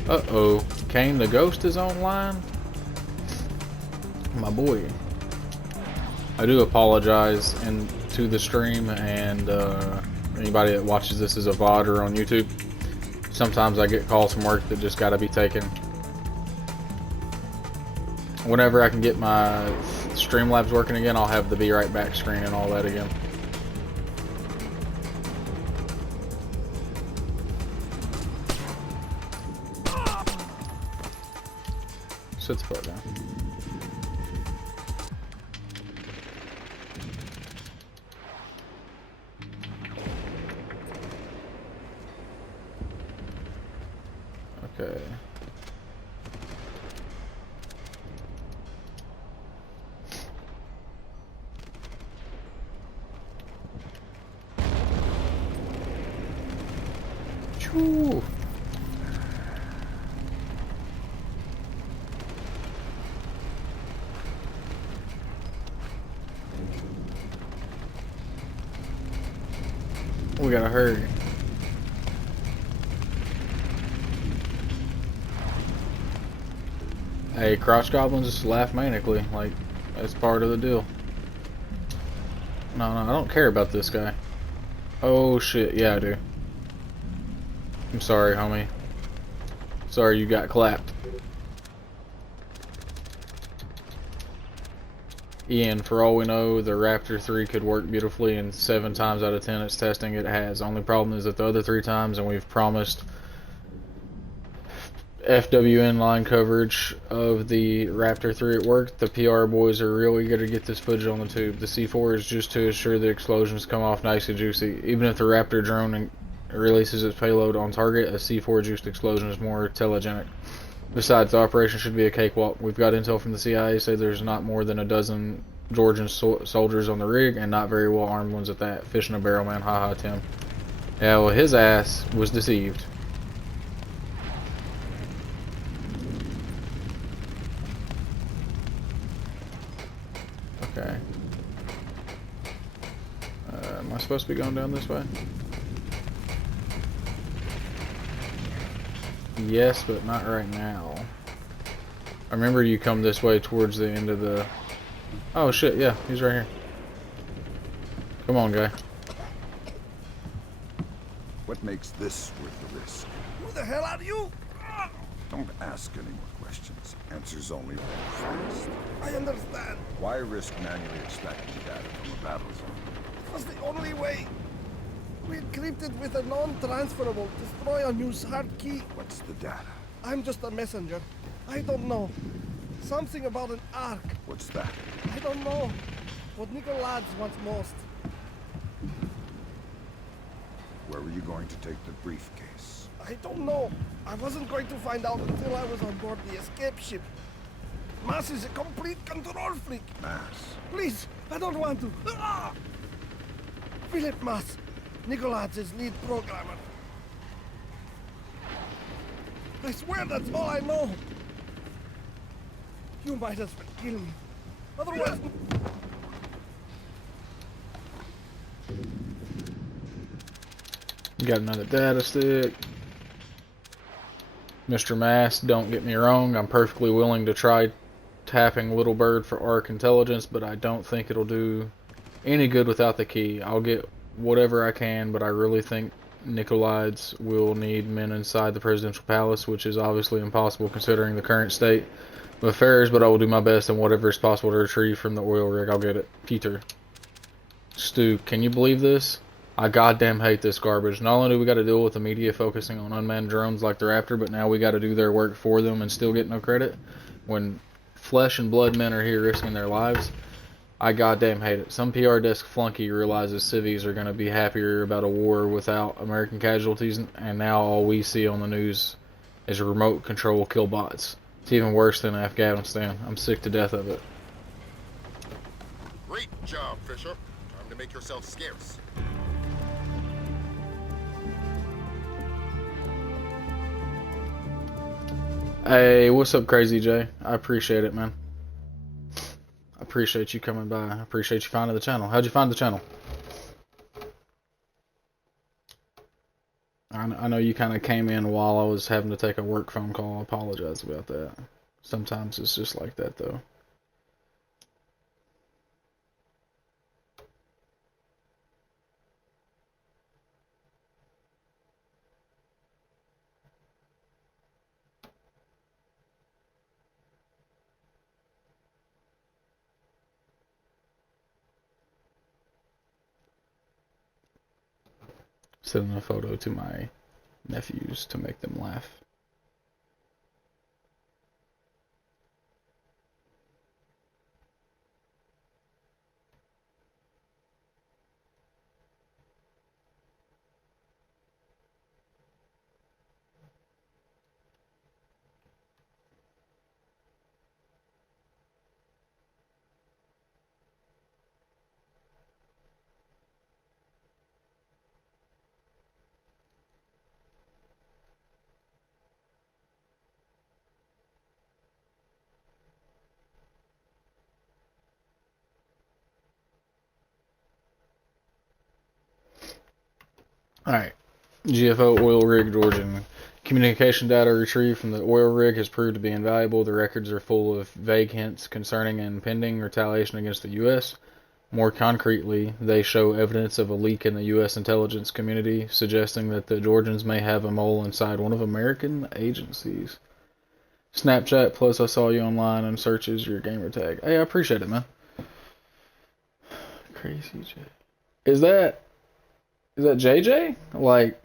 Uh-oh. Kane the Ghost is online? My boy. I do apologize to the stream and anybody that watches this as a VOD or on YouTube. Sometimes I get calls from work that just gotta be taken. Whenever I can get my Streamlabs working again, I'll have the be right back screen and all that again. Sit the fuck down. Okay. Choo. We gotta hurry. Hey, crouch goblins just laugh manically, like that's part of the deal. No, I don't care about this guy. Oh shit, yeah I do. I'm sorry, homie. Sorry you got clapped. Ian, for all we know, the Raptor 3 could work beautifully, and 7 times out of 10 it's testing it has. Only problem is that the other 3 times, and we've promised FWN line coverage of the Raptor 3 at work. The PR boys are real eager to get this footage on the tube. The C4 is just to assure the explosions come off nice and juicy. Even if the Raptor drone releases its payload on target, a C4 juiced explosion is more telegenic. Besides, the operation should be a cakewalk. We've got intel from the CIA say there's not more than a dozen Georgian soldiers on the rig, and not very well armed ones at that. Fish in a barrel, man. Haha, Tim. Yeah, well, his ass was deceived. Okay. Am I supposed to be going down this way? Yes, but not right now. I remember you come this way towards the end of the... Oh shit, yeah, he's right here. Come on, guy. What makes this worth the risk? Who the hell are you? Don't ask any more questions. Answers only fast. I understand. Why risk manually extracting data from a battle zone? It was the only way. We encrypted with a non-transferable destroy unused hard key. What's the data? I'm just a messenger. I don't know. Something about an arc. What's that? don't know what Nicolás wants most. Where were you going to take the briefcase? I don't know. I wasn't going to find out until I was on board the escape ship. Mas is a complete control freak. Mas? Please, I don't want to. Ah! Philip Mas, Nicolás' lead programmer. I swear that's all I know. You might as well kill me. Otherwise... Got another data stick. Mr. Mass, don't get me wrong, I'm perfectly willing to try tapping Little Bird for ARC intelligence, but I don't think it'll do any good without the key. I'll get whatever I can, but I really think Nicolás will need men inside the presidential palace, which is obviously impossible considering the current state of affairs, but I will do my best and whatever is possible to retrieve from the oil rig. I'll get it. Peter. Stu, can you believe this? I goddamn hate this garbage. Not only do we got to deal with the media focusing on unmanned drones like they're after, but now we got to do their work for them and still get no credit. When flesh and blood men are here risking their lives, I goddamn hate it. Some PR desk flunky realizes civvies are going to be happier about a war without American casualties, and now all we see on the news is remote control kill bots. It's even worse than Afghanistan. I'm sick to death of it. Great job, Fisher. Time to make yourself scarce. Hey, what's up, Crazy Jay? I appreciate it, man. I appreciate you coming by. I appreciate you finding the channel. How'd you find the channel? I know you kind of came in while I was having to take a work phone call. I apologize about that. Sometimes it's just like that, though. Sending a photo to my nephews to make them laugh. Alright, GFO oil rig Georgian. Communication data retrieved from the oil rig has proved to be invaluable. The records are full of vague hints concerning impending retaliation against the U.S. More concretely, they show evidence of a leak in the U.S. intelligence community, suggesting that the Georgians may have a mole inside one of American agencies. Snapchat, plus I saw you online and searches your gamer tag. Hey, I appreciate it, man. Crazy J. Is that JJ? Like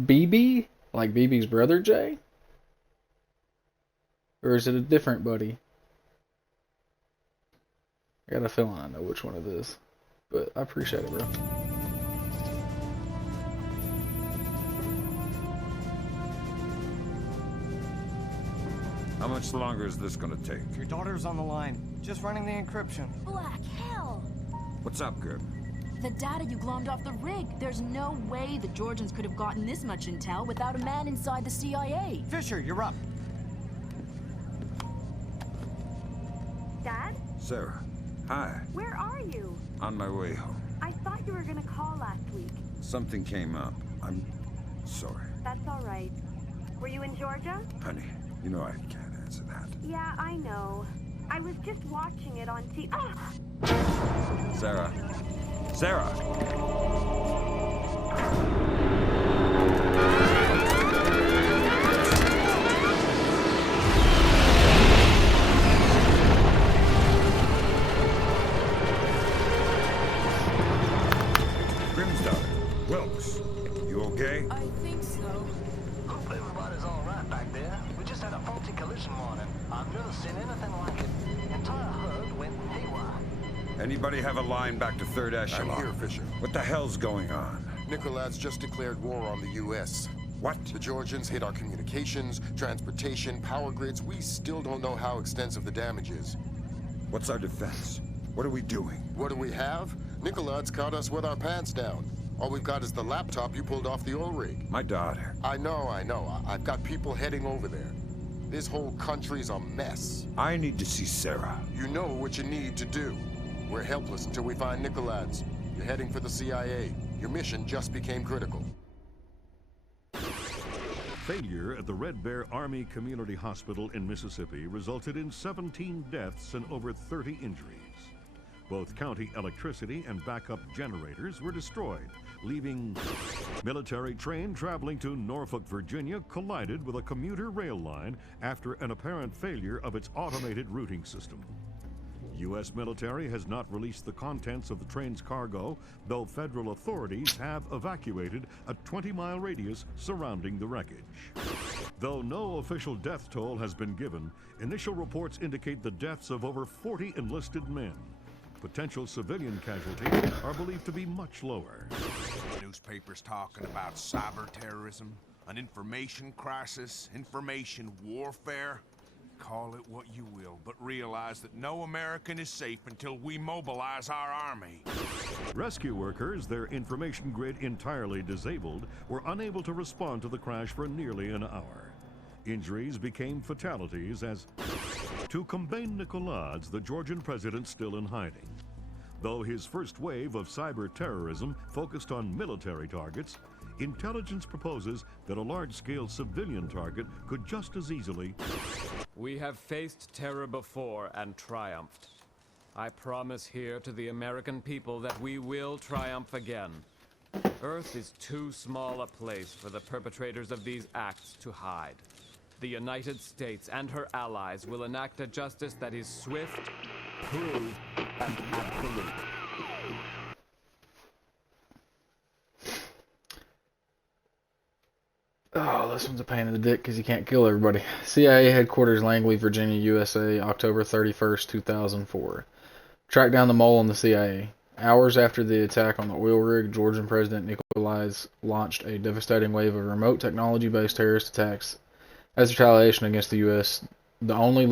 BB? Like BB's brother Jay? Or is it a different buddy? I got a feeling I know which one it is. But I appreciate it, bro. How much longer is this gonna take? Your daughter's on the line. Just running the encryption. Black hell! What's up, Gerb? The data you glommed off the rig. There's no way the Georgians could have gotten this much intel without a man inside the CIA. Fisher, you're up. Dad? Sarah, hi. Where are you? On my way home. I thought you were gonna call last week. Something came up. I'm sorry. That's all right. Were you in Georgia? Honey, you know I can't answer that. Yeah, I know. I was just watching it on TV. Ah! Sarah. Sarah! Grimsdale, Wilkes, you okay? I think so. Hope everybody's all right back there. We just had a faulty collision warning. I've never seen anything like it. Entire herd went Anybody have a line back to 3rd Echelon? I'm here, Fisher. What the hell's going on? Nicolad's just declared war on the U.S. What? The Georgians hit our communications, transportation, power grids. We still don't know how extensive the damage is. What's our defense? What are we doing? What do we have? Nicolad's caught us with our pants down. All we've got is the laptop you pulled off the oil rig. My daughter. I know. I've got people heading over there. This whole country's a mess. I need to see Sarah. You know what you need to do. We're helpless until we find Nicolad's. You're heading for the CIA. Your mission just became critical. Failure at the Red Bear Army Community Hospital in Mississippi resulted in 17 deaths and over 30 injuries. Both county electricity and backup generators were destroyed, leaving military train traveling to Norfolk, Virginia collided with a commuter rail line after an apparent failure of its automated routing system. U.S. military has not released the contents of the train's cargo, though federal authorities have evacuated a 20-mile radius surrounding the wreckage. Though no official death toll has been given, initial reports indicate the deaths of over 40 enlisted men. Potential civilian casualties are believed to be much lower. Newspapers talking about cyber terrorism, an information crisis, information warfare. Call it what you will, but realize that no American is safe until we mobilize our army. Rescue workers, their information grid entirely disabled, were unable to respond to the crash for nearly an hour. Injuries became fatalities as, to combat Nicolad's, the Georgian president still in hiding. Though his first wave of cyber terrorism focused on military targets, intelligence proposes that a large-scale civilian target could just as easily... We have faced terror before and triumphed. I promise here to the American people that we will triumph again. Earth is too small a place for the perpetrators of these acts to hide. The United States and her allies will enact a justice that is swift, proved, and absolute. Oh, this one's a pain in the dick because you can't kill everybody. CIA headquarters, Langley, Virginia, USA, October 31st, 2004. Track down the mole on the CIA. Hours after the attack on the oil rig, Georgian President Nicolaides launched a devastating wave of remote technology-based terrorist attacks as retaliation against the U.S. The only